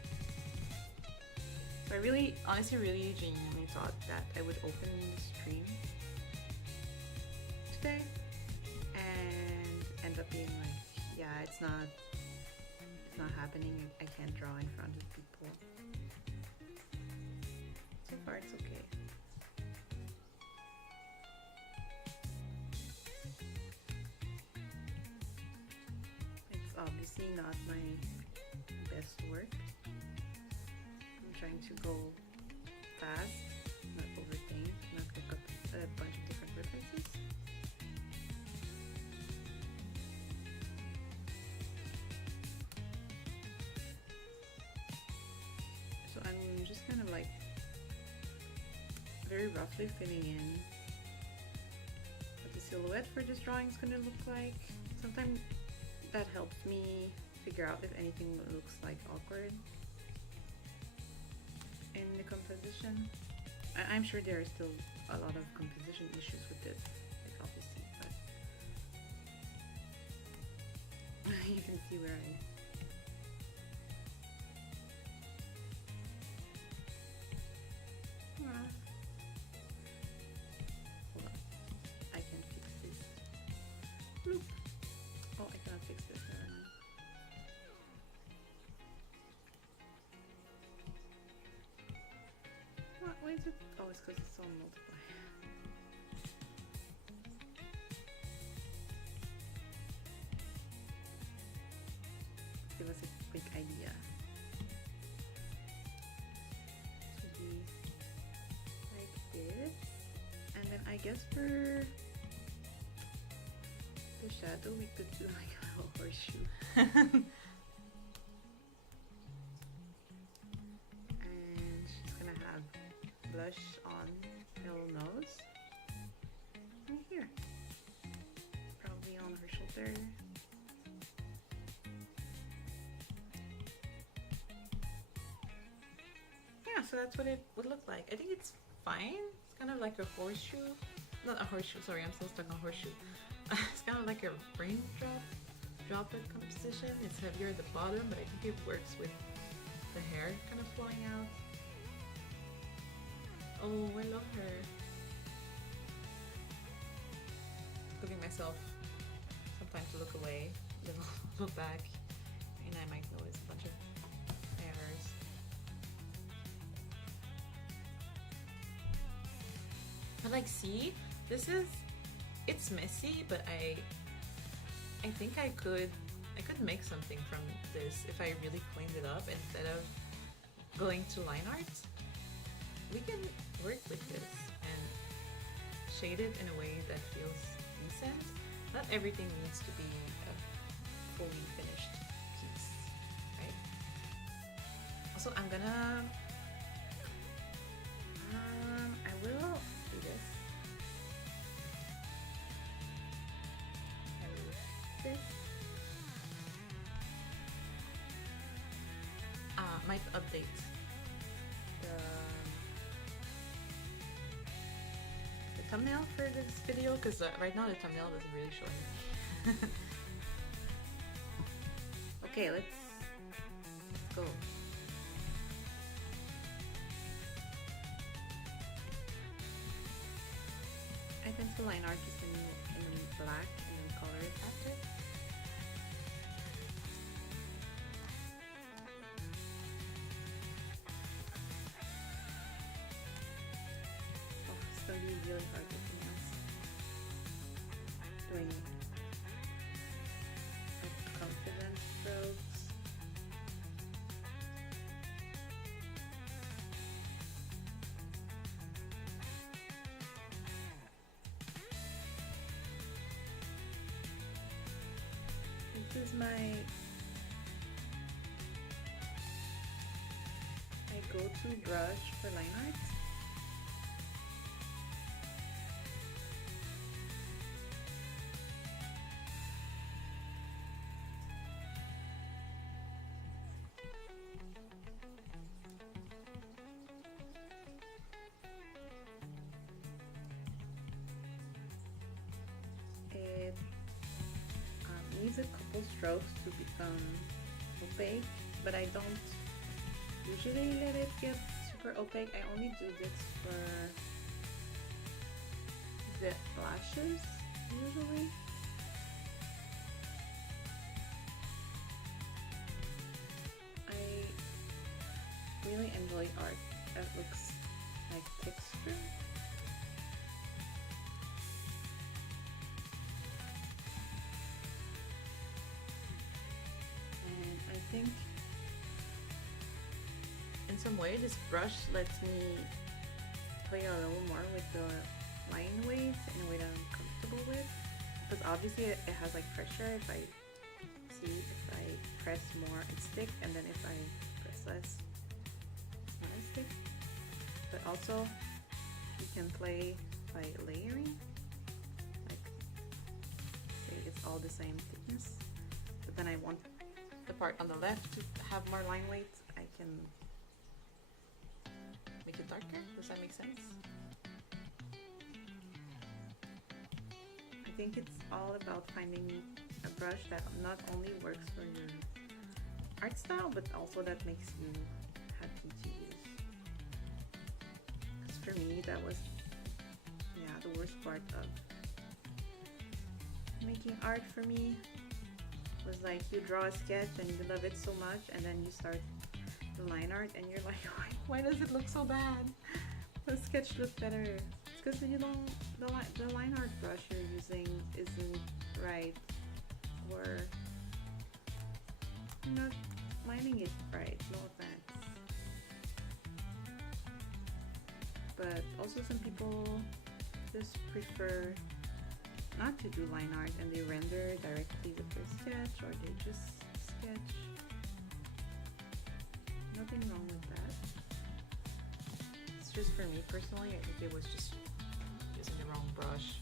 So I really, honestly, really genuinely thought that I would open the stream today and end up being like, yeah, it's not happening. I can't draw in front of people. So far it's okay. It's obviously not my best work. I'm trying to go fast, not overthink, not look up a bunch of different references. So I'm just kind of like very roughly filling in what the silhouette for this drawing is going to look like. Sometimes that helps me figure out if anything looks like awkward in the composition. I'm sure there are still a lot of composition issues with this, like obviously, but you can see where I it's because it's on multiply. Give us a quick idea. Should be like this. And then I guess for the shadow we could do like a little horseshoe. And she's gonna have blush on her little nose. Right here. Probably on her shoulder. Yeah, so that's what it would look like. I think it's fine. It's kind of like a horseshoe. Not a horseshoe, sorry, I'm still stuck on horseshoe. It's kind of like a raindrop droplet composition. It's heavier at the bottom, but I think it works with the hair kind of flowing out. Oh, I love her. Giving myself some time to look away, then look back, and I might notice a bunch of errors. But like, see, this is, it's messy, but I think I could make something from this if I really cleaned it up instead of going to line art. We can work with this and shade it in a way that feels decent. Not everything needs to be a fully finished piece, right? Also, I'm gonna I will do this. I will do this. Might update the thumbnail for this video, because right now the thumbnail doesn't really show anything. Okay, let's go. I tend to line art just in black and then color it after. It's gonna be really hard with nails. Doing confidence strokes. This is my go-to brush for line art. It needs a couple strokes to become opaque, but I don't usually let it get super opaque. I only do this for the lashes usually. I really enjoy art that looks like texture. And I think in some way this brush lets me play a little more with the line weights in a way that I'm comfortable with, because obviously it has like pressure. If I press more it's thick, and then if I press less it's not as thick. But also you can play by layering, like say it's all the same thickness, but then I want the part on the left to have more line weight. I can make it darker. Does that make sense? I think it's all about finding a brush that not only works for your art style, but also that makes you happy to use. Because for me, that was, yeah, the worst part of making art for me. Was like you draw a sketch and you love it so much, and then you start the line art and you're like, why does it look so bad? The sketch look better. It's because you don't the line art brush you're using isn't right, or you're not lining it right. No offense. But also some people just prefer not to do line art and they render directly with their sketch, or they just sketch. Nothing wrong with that. It's just for me personally, I think it was just using the wrong brush.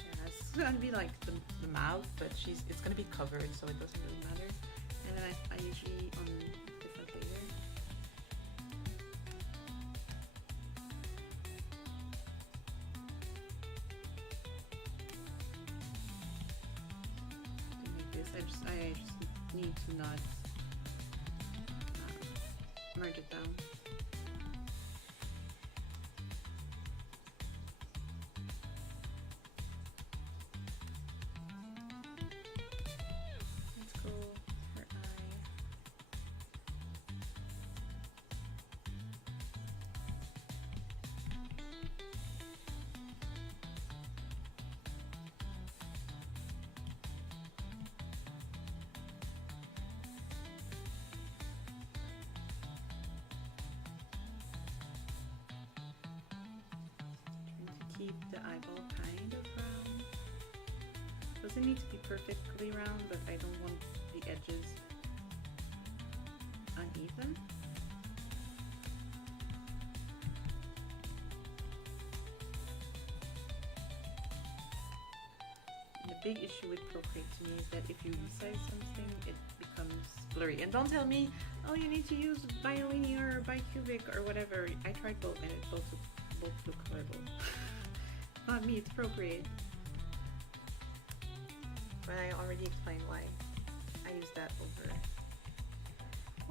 Yeah, it's gonna be like the mouth, but it's gonna be covered, so it doesn't really matter. And then I usually on different layer. To make this, I just need to not merge it down. Let's go for eye. Keep the eyeball kind of round. Doesn't need to be perfectly round, but I don't want the edges uneven. And the big issue with Procreate to me is that if you resize something, it becomes blurry. And don't tell me, oh, you need to use bilinear or bicubic or whatever. I tried both and it both look horrible. Not me, it's Procreate. But I already explained why I use that over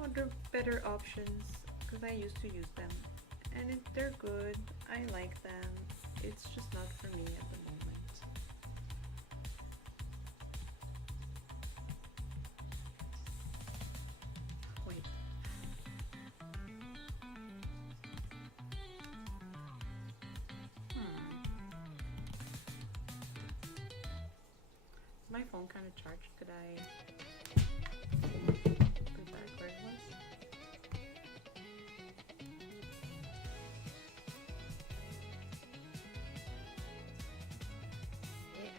other better options, because I used to use them. And they're good, I like them. It's just not for me at the moment. Wait. Is my phone kind of charged? Could I put it back where it was? Yeah.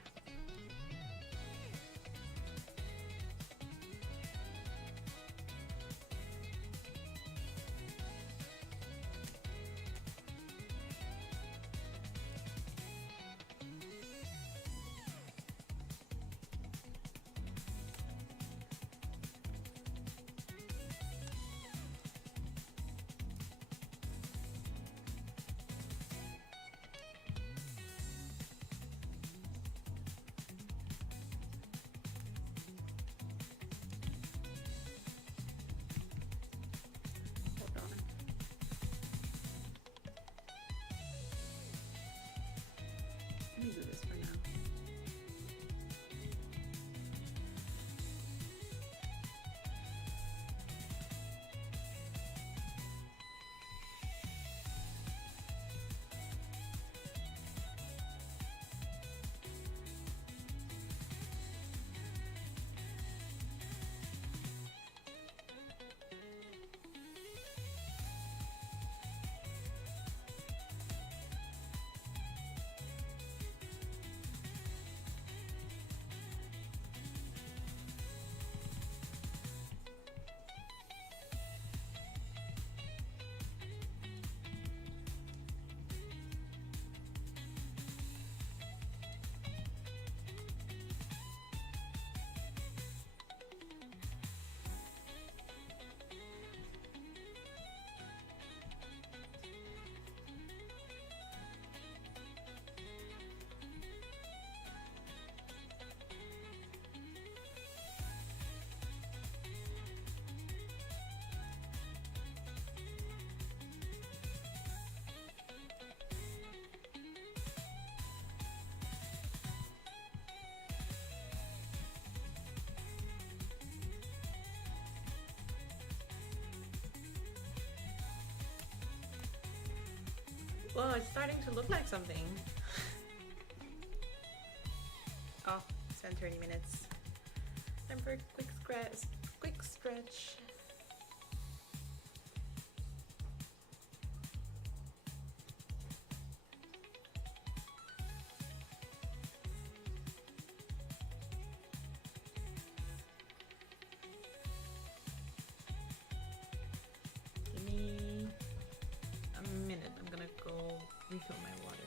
Whoa, it's starting to look like something. Oh, it's been 30 minutes. Time for a quick stretch. Give me a minute. I'm gonna go refill my water.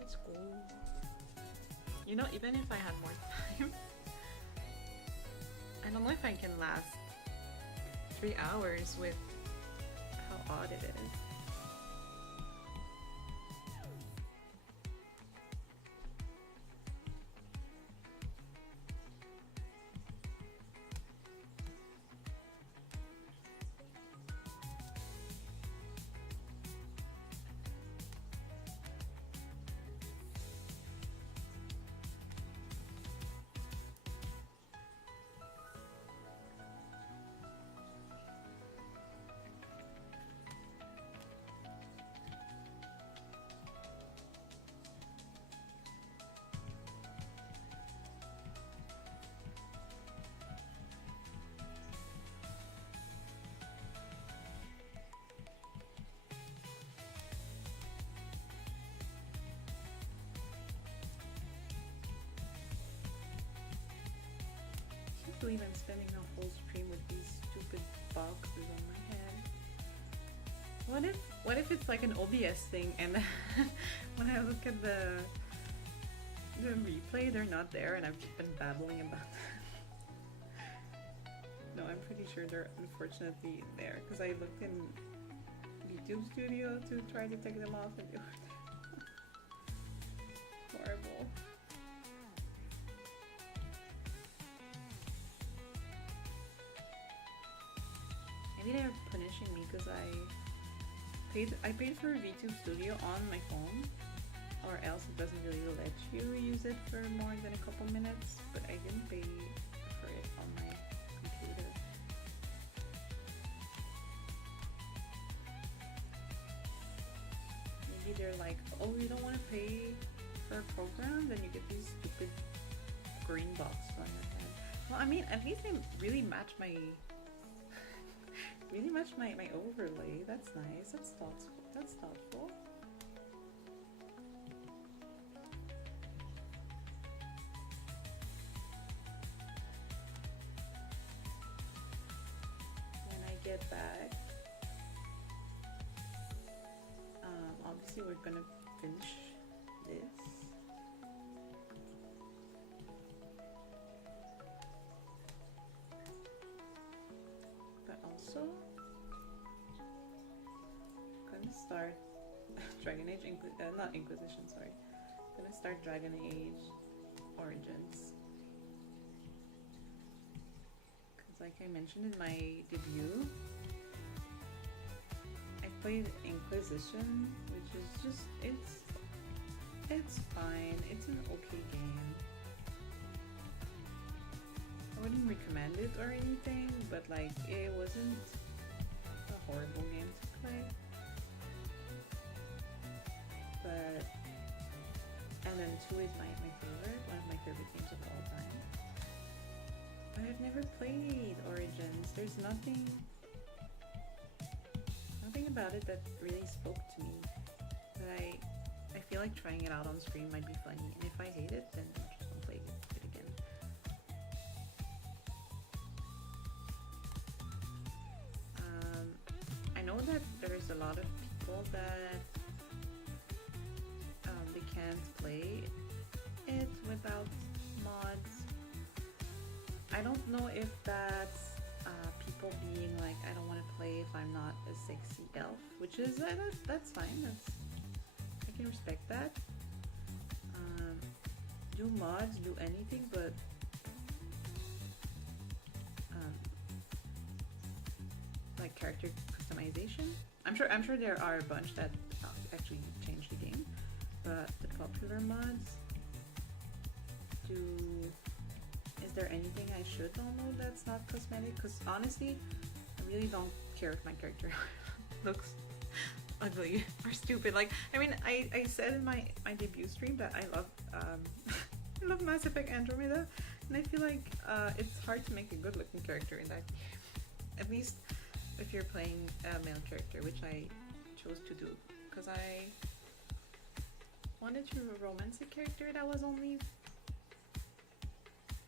It's cool. You know, even if I had more time, I don't know if I can last 3 hours with how odd it is. I can't believe I'm spending a whole stream with these stupid boxes on my head. What if it's like an OBS thing and when I look at the replay they're not there and I've just been babbling about that. No, I'm pretty sure they're unfortunately there because I looked in YouTube Studio to try to take them off and it was horrible. Maybe they're punishing me because I paid for VTube Studio on my phone, or else it doesn't really let you use it for more than a couple minutes, but I didn't pay for it on my computer. Maybe they're like, oh, you don't want to pay for a program? Then you get these stupid green box on your head. Well, I mean, at least they really match my my overlay. That's nice. That's thoughtful. That's thoughtful. When I get back, obviously we're gonna finish this. But also start Dragon Age not Inquisition, sorry. I'm gonna start Dragon Age Origins. Because like I mentioned in my debut, I played Inquisition, which is just, it's fine. It's an okay game. I wouldn't recommend it or anything, but like it wasn't a horrible game to play. But, and then 2 is my favorite, one of my favorite games of all time. But I've never played Origins. There's nothing about it that really spoke to me. But I feel like trying it out on screen might be funny, and if I hate it, then I just won't play it again. I know that there's a lot of people that they can't play it without mods. I don't know if that's people being like, I don't want to play if I'm not a sexy elf, which is that's fine. I can respect that. Do mods, do anything, but like character customization. I'm sure there are a bunch that actually change the game, but the popular mods do. Is there anything I should download that's not cosmetic? Because honestly, I really don't care if my character looks ugly or stupid. Like, I mean, I said in my debut stream that I love I love Mass Effect Andromeda, and I feel like it's hard to make a good looking character in that, at least if you're playing a male character, which I chose to do because I wanted to romance a character that was only,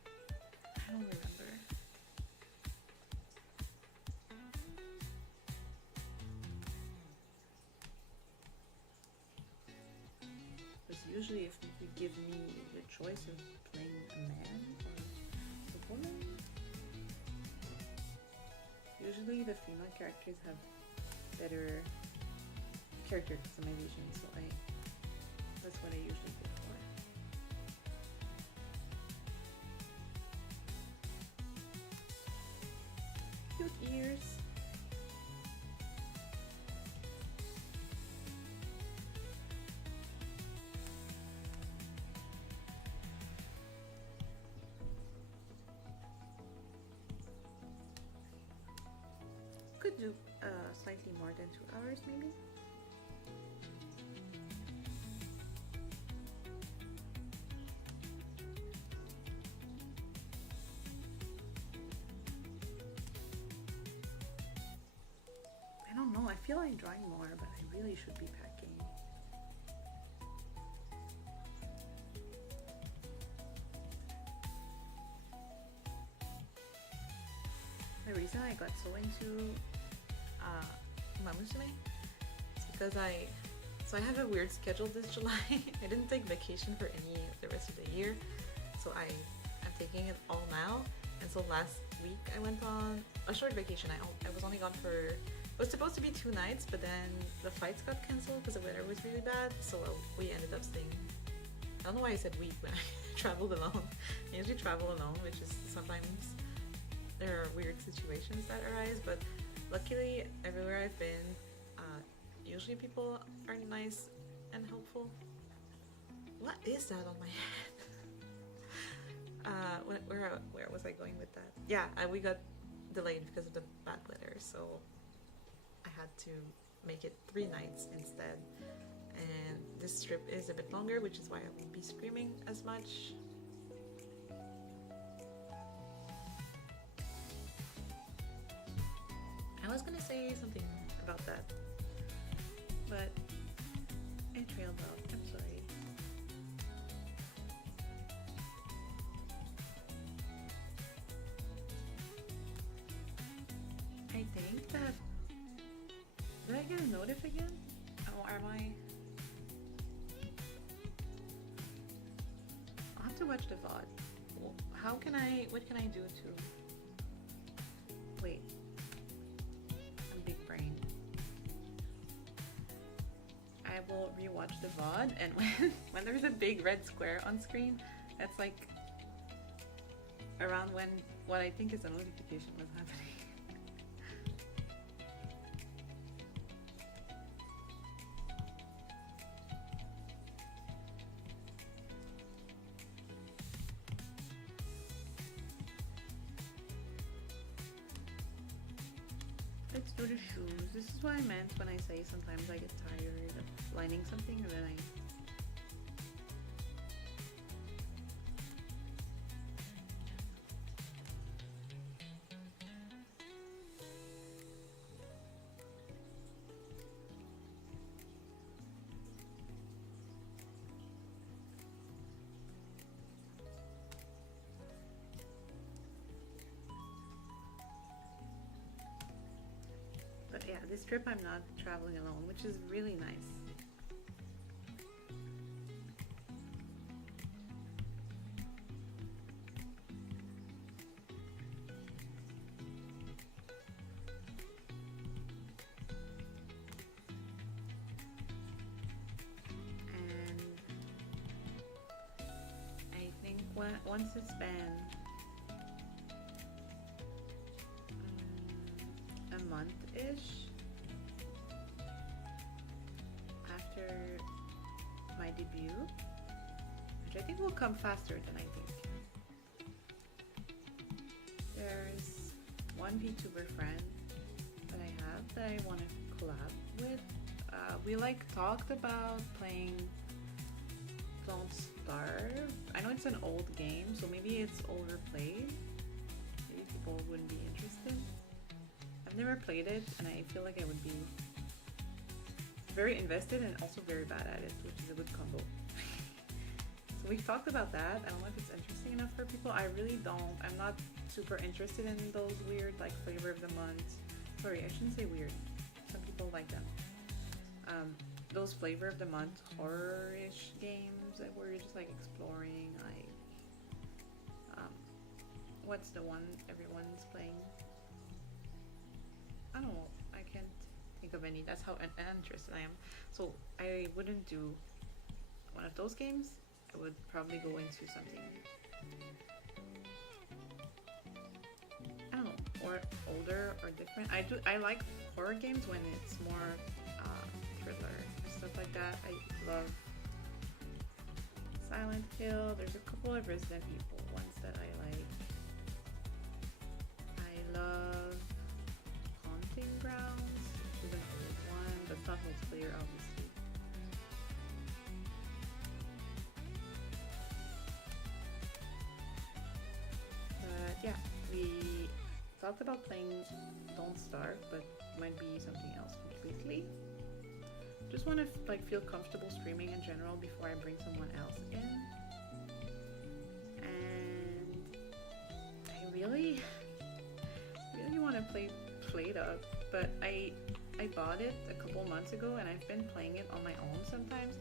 I don't remember. Because usually if you give me the choice of playing a man or a woman, usually the female characters have better character customization, so that's what I usually go for. Cute ears. Could do slightly more than 2 hours maybe. I don't know, I feel like drawing more, but I really should be packing. The reason I got so into umamusume is because I have a weird schedule this July. I didn't take vacation for any of the rest of the year, so I'm taking it all now. And so last week I went on a short vacation. I was only gone for, it was supposed to be 2 nights, but then the flights got cancelled because the weather was really bad, so we ended up staying, I don't know why I said week when I traveled alone. I usually travel alone, which is sometimes there are weird situations that arise, but luckily everywhere I've been, usually people are nice and helpful. What is that on my head? Where was I going with that? Yeah, we got delayed because of the bad weather, so I had to make it 3 nights instead. And this trip is a bit longer, which is why I won't be streaming as much. I was gonna say something about that, but I trailed off. I'm sorry. I think that, did I get a notif again? Oh, am I? I'll have to watch the VOD. What can I do to, wait. Big brain. I will rewatch the VOD, and when there's a big red square on screen, that's like around when what I think is a notification was happening. Let's do the shoes. This is what I meant when I say sometimes I get tired of lining something and then But yeah, this trip I'm not traveling alone, which is really nice. And I think once it's been a month month-ish after my debut, which I think will come faster than I think. There's one VTuber friend that I have that I want to collab with. We like talked about playing Don't Starve. I know it's an old game, so maybe it's overplayed. Maybe people wouldn't be interested. I've never played it, and I feel like I would be very invested and also very bad at it, which is a good combo. So we talked about that. I don't know if it's interesting enough for people. I really don't. I'm not super interested in those weird like flavor of the month. Sorry, I shouldn't say weird. Some people like them. Those flavor of the month horror-ish games that where you're just like exploring. What's the one everyone's playing? I don't know. I can't think of any. That's how uninterested I am. So I wouldn't do one of those games. I would probably go into something, I don't know, or older or different. I like horror games when it's more thriller and stuff like that. I love Silent Hill. There's a couple of Resident Evil ones that I like. I love Haunting Grounds, which is an old one, but it's not multiplayer obviously. But yeah, we talked about playing Don't Starve, but might be something else completely. Just want to like feel comfortable streaming in general before I bring someone else in. And I really want to play Play-Doh, but I bought it a couple months ago and I've been playing it on my own sometimes.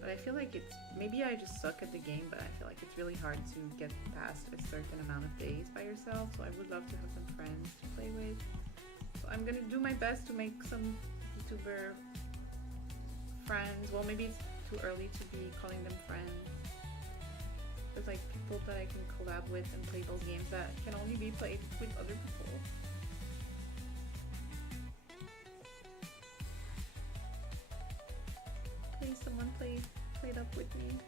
But I feel like maybe I just suck at the game, but I feel like it's really hard to get past a certain amount of days by yourself. So I would love to have some friends to play with. So I'm gonna do my best to make some YouTuber friends. Well, maybe it's too early to be calling them friends. There's like people that I can collab with and play those games that can only be played with other people. Please, someone play it up with me.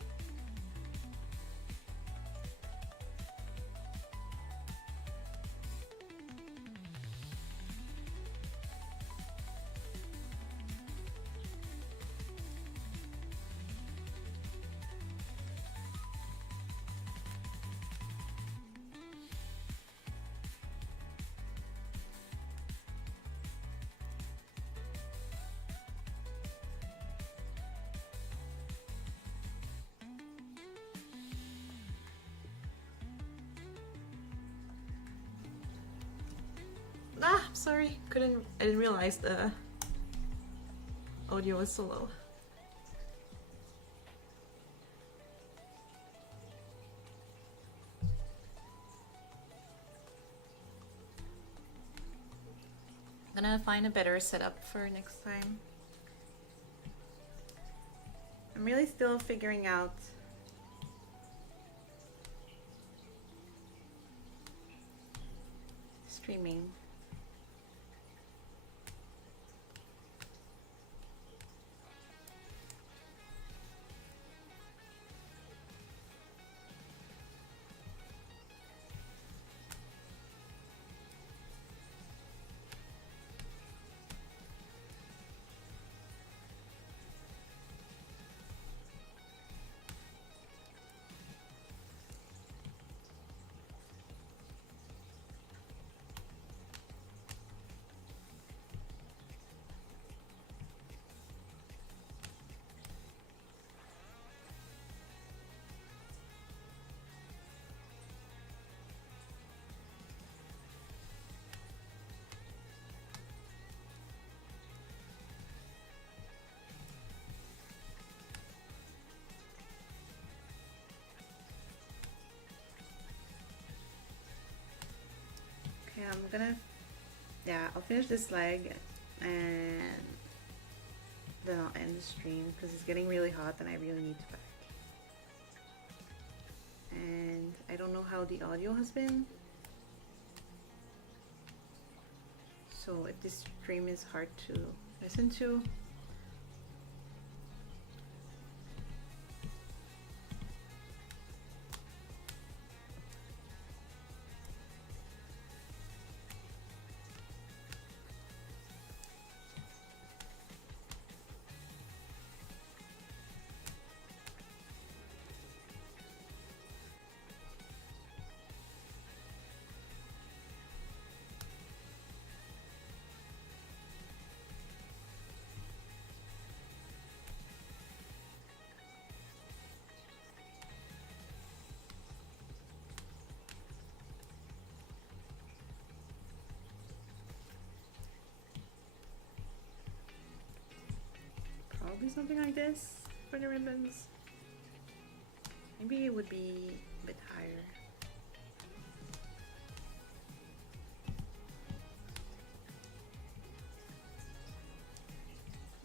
I'm sorry. I didn't realize the audio was so low. I'm gonna find a better setup for next time. I'm really still figuring out streaming. Okay, I'll finish this leg and then I'll end the stream because it's getting really hot and I really need to pack. And I don't know how the audio has been, So if this stream is hard to listen to, probably something like this for the ribbons. Maybe it would be a bit higher.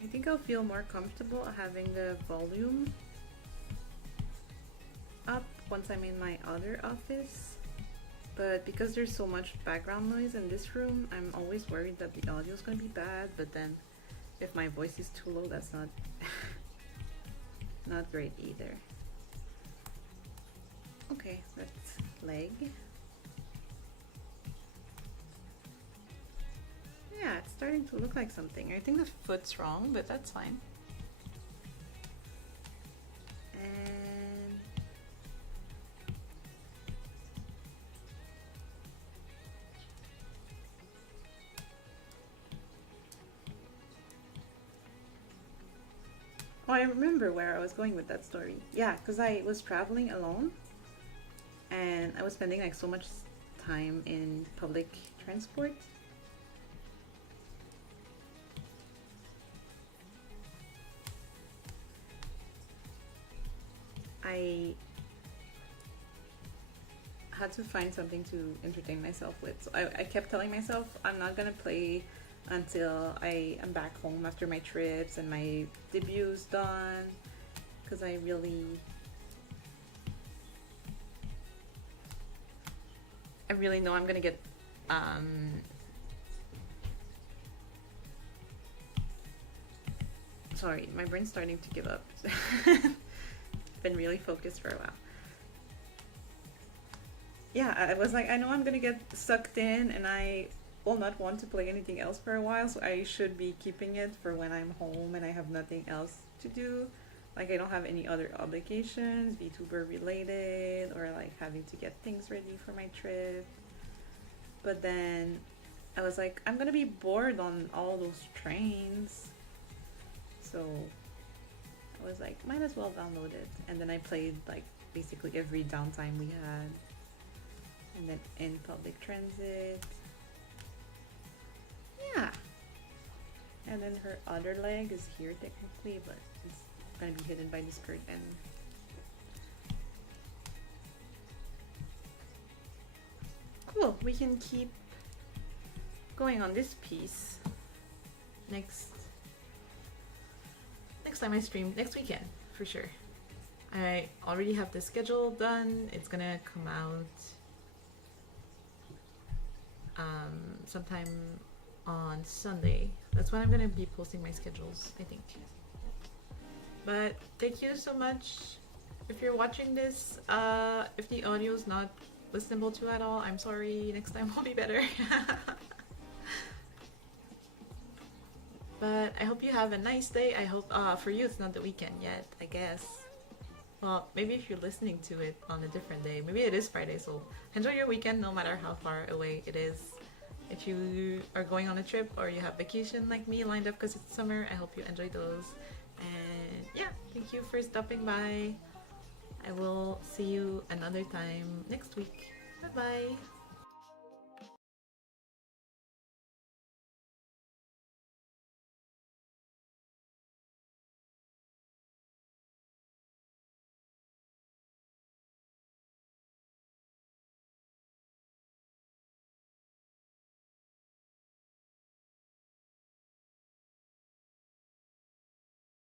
I think I'll feel more comfortable having the volume up once I'm in my other office. But because there's so much background noise in this room, I'm always worried that the audio is going to be bad. But then if my voice is too low, that's not not great either. Okay, that's leg. Yeah, it's starting to look like something. I think the foot's wrong, but that's fine. And oh, I remember where I was going with that story. Yeah, because I was traveling alone and I was spending like so much time in public transport. I had to find something to entertain myself with. So I kept telling myself I'm not gonna play until I am back home after my trips and my debut's done, because I really know I'm gonna get sorry, my brain's starting to give up. Been really focused for a while. Yeah, I was like, I know I'm gonna get sucked in and I will not want to play anything else for a while, so I should be keeping it for when I'm home and I have nothing else to do. Like I don't have any other obligations, VTuber related, or like having to get things ready for my trip. But then I was like, I'm gonna be bored on all those trains. So I was like, might as well download it. And then I played like basically every downtime we had. And then in public transit. Yeah. And then her other leg is here technically, but it's gonna be hidden by this curtain. Cool, we can keep going on this piece Next time I stream, next weekend for sure. I already have the schedule done. It's gonna come out sometime on Sunday. That's when I'm gonna be posting my schedules, I think. But thank you so much. If you're watching this, if the audio is not listenable to at all, I'm sorry. Next time will be better. But I hope you have a nice day. I hope for you it's not the weekend yet, I guess. Well, maybe if you're listening to it on a different day, maybe it is Friday, so enjoy your weekend no matter how far away it is. If you are going on a trip or you have vacation like me lined up because it's summer, I hope you enjoy those. And yeah, thank you for stopping by. I will see you another time next week. Bye bye.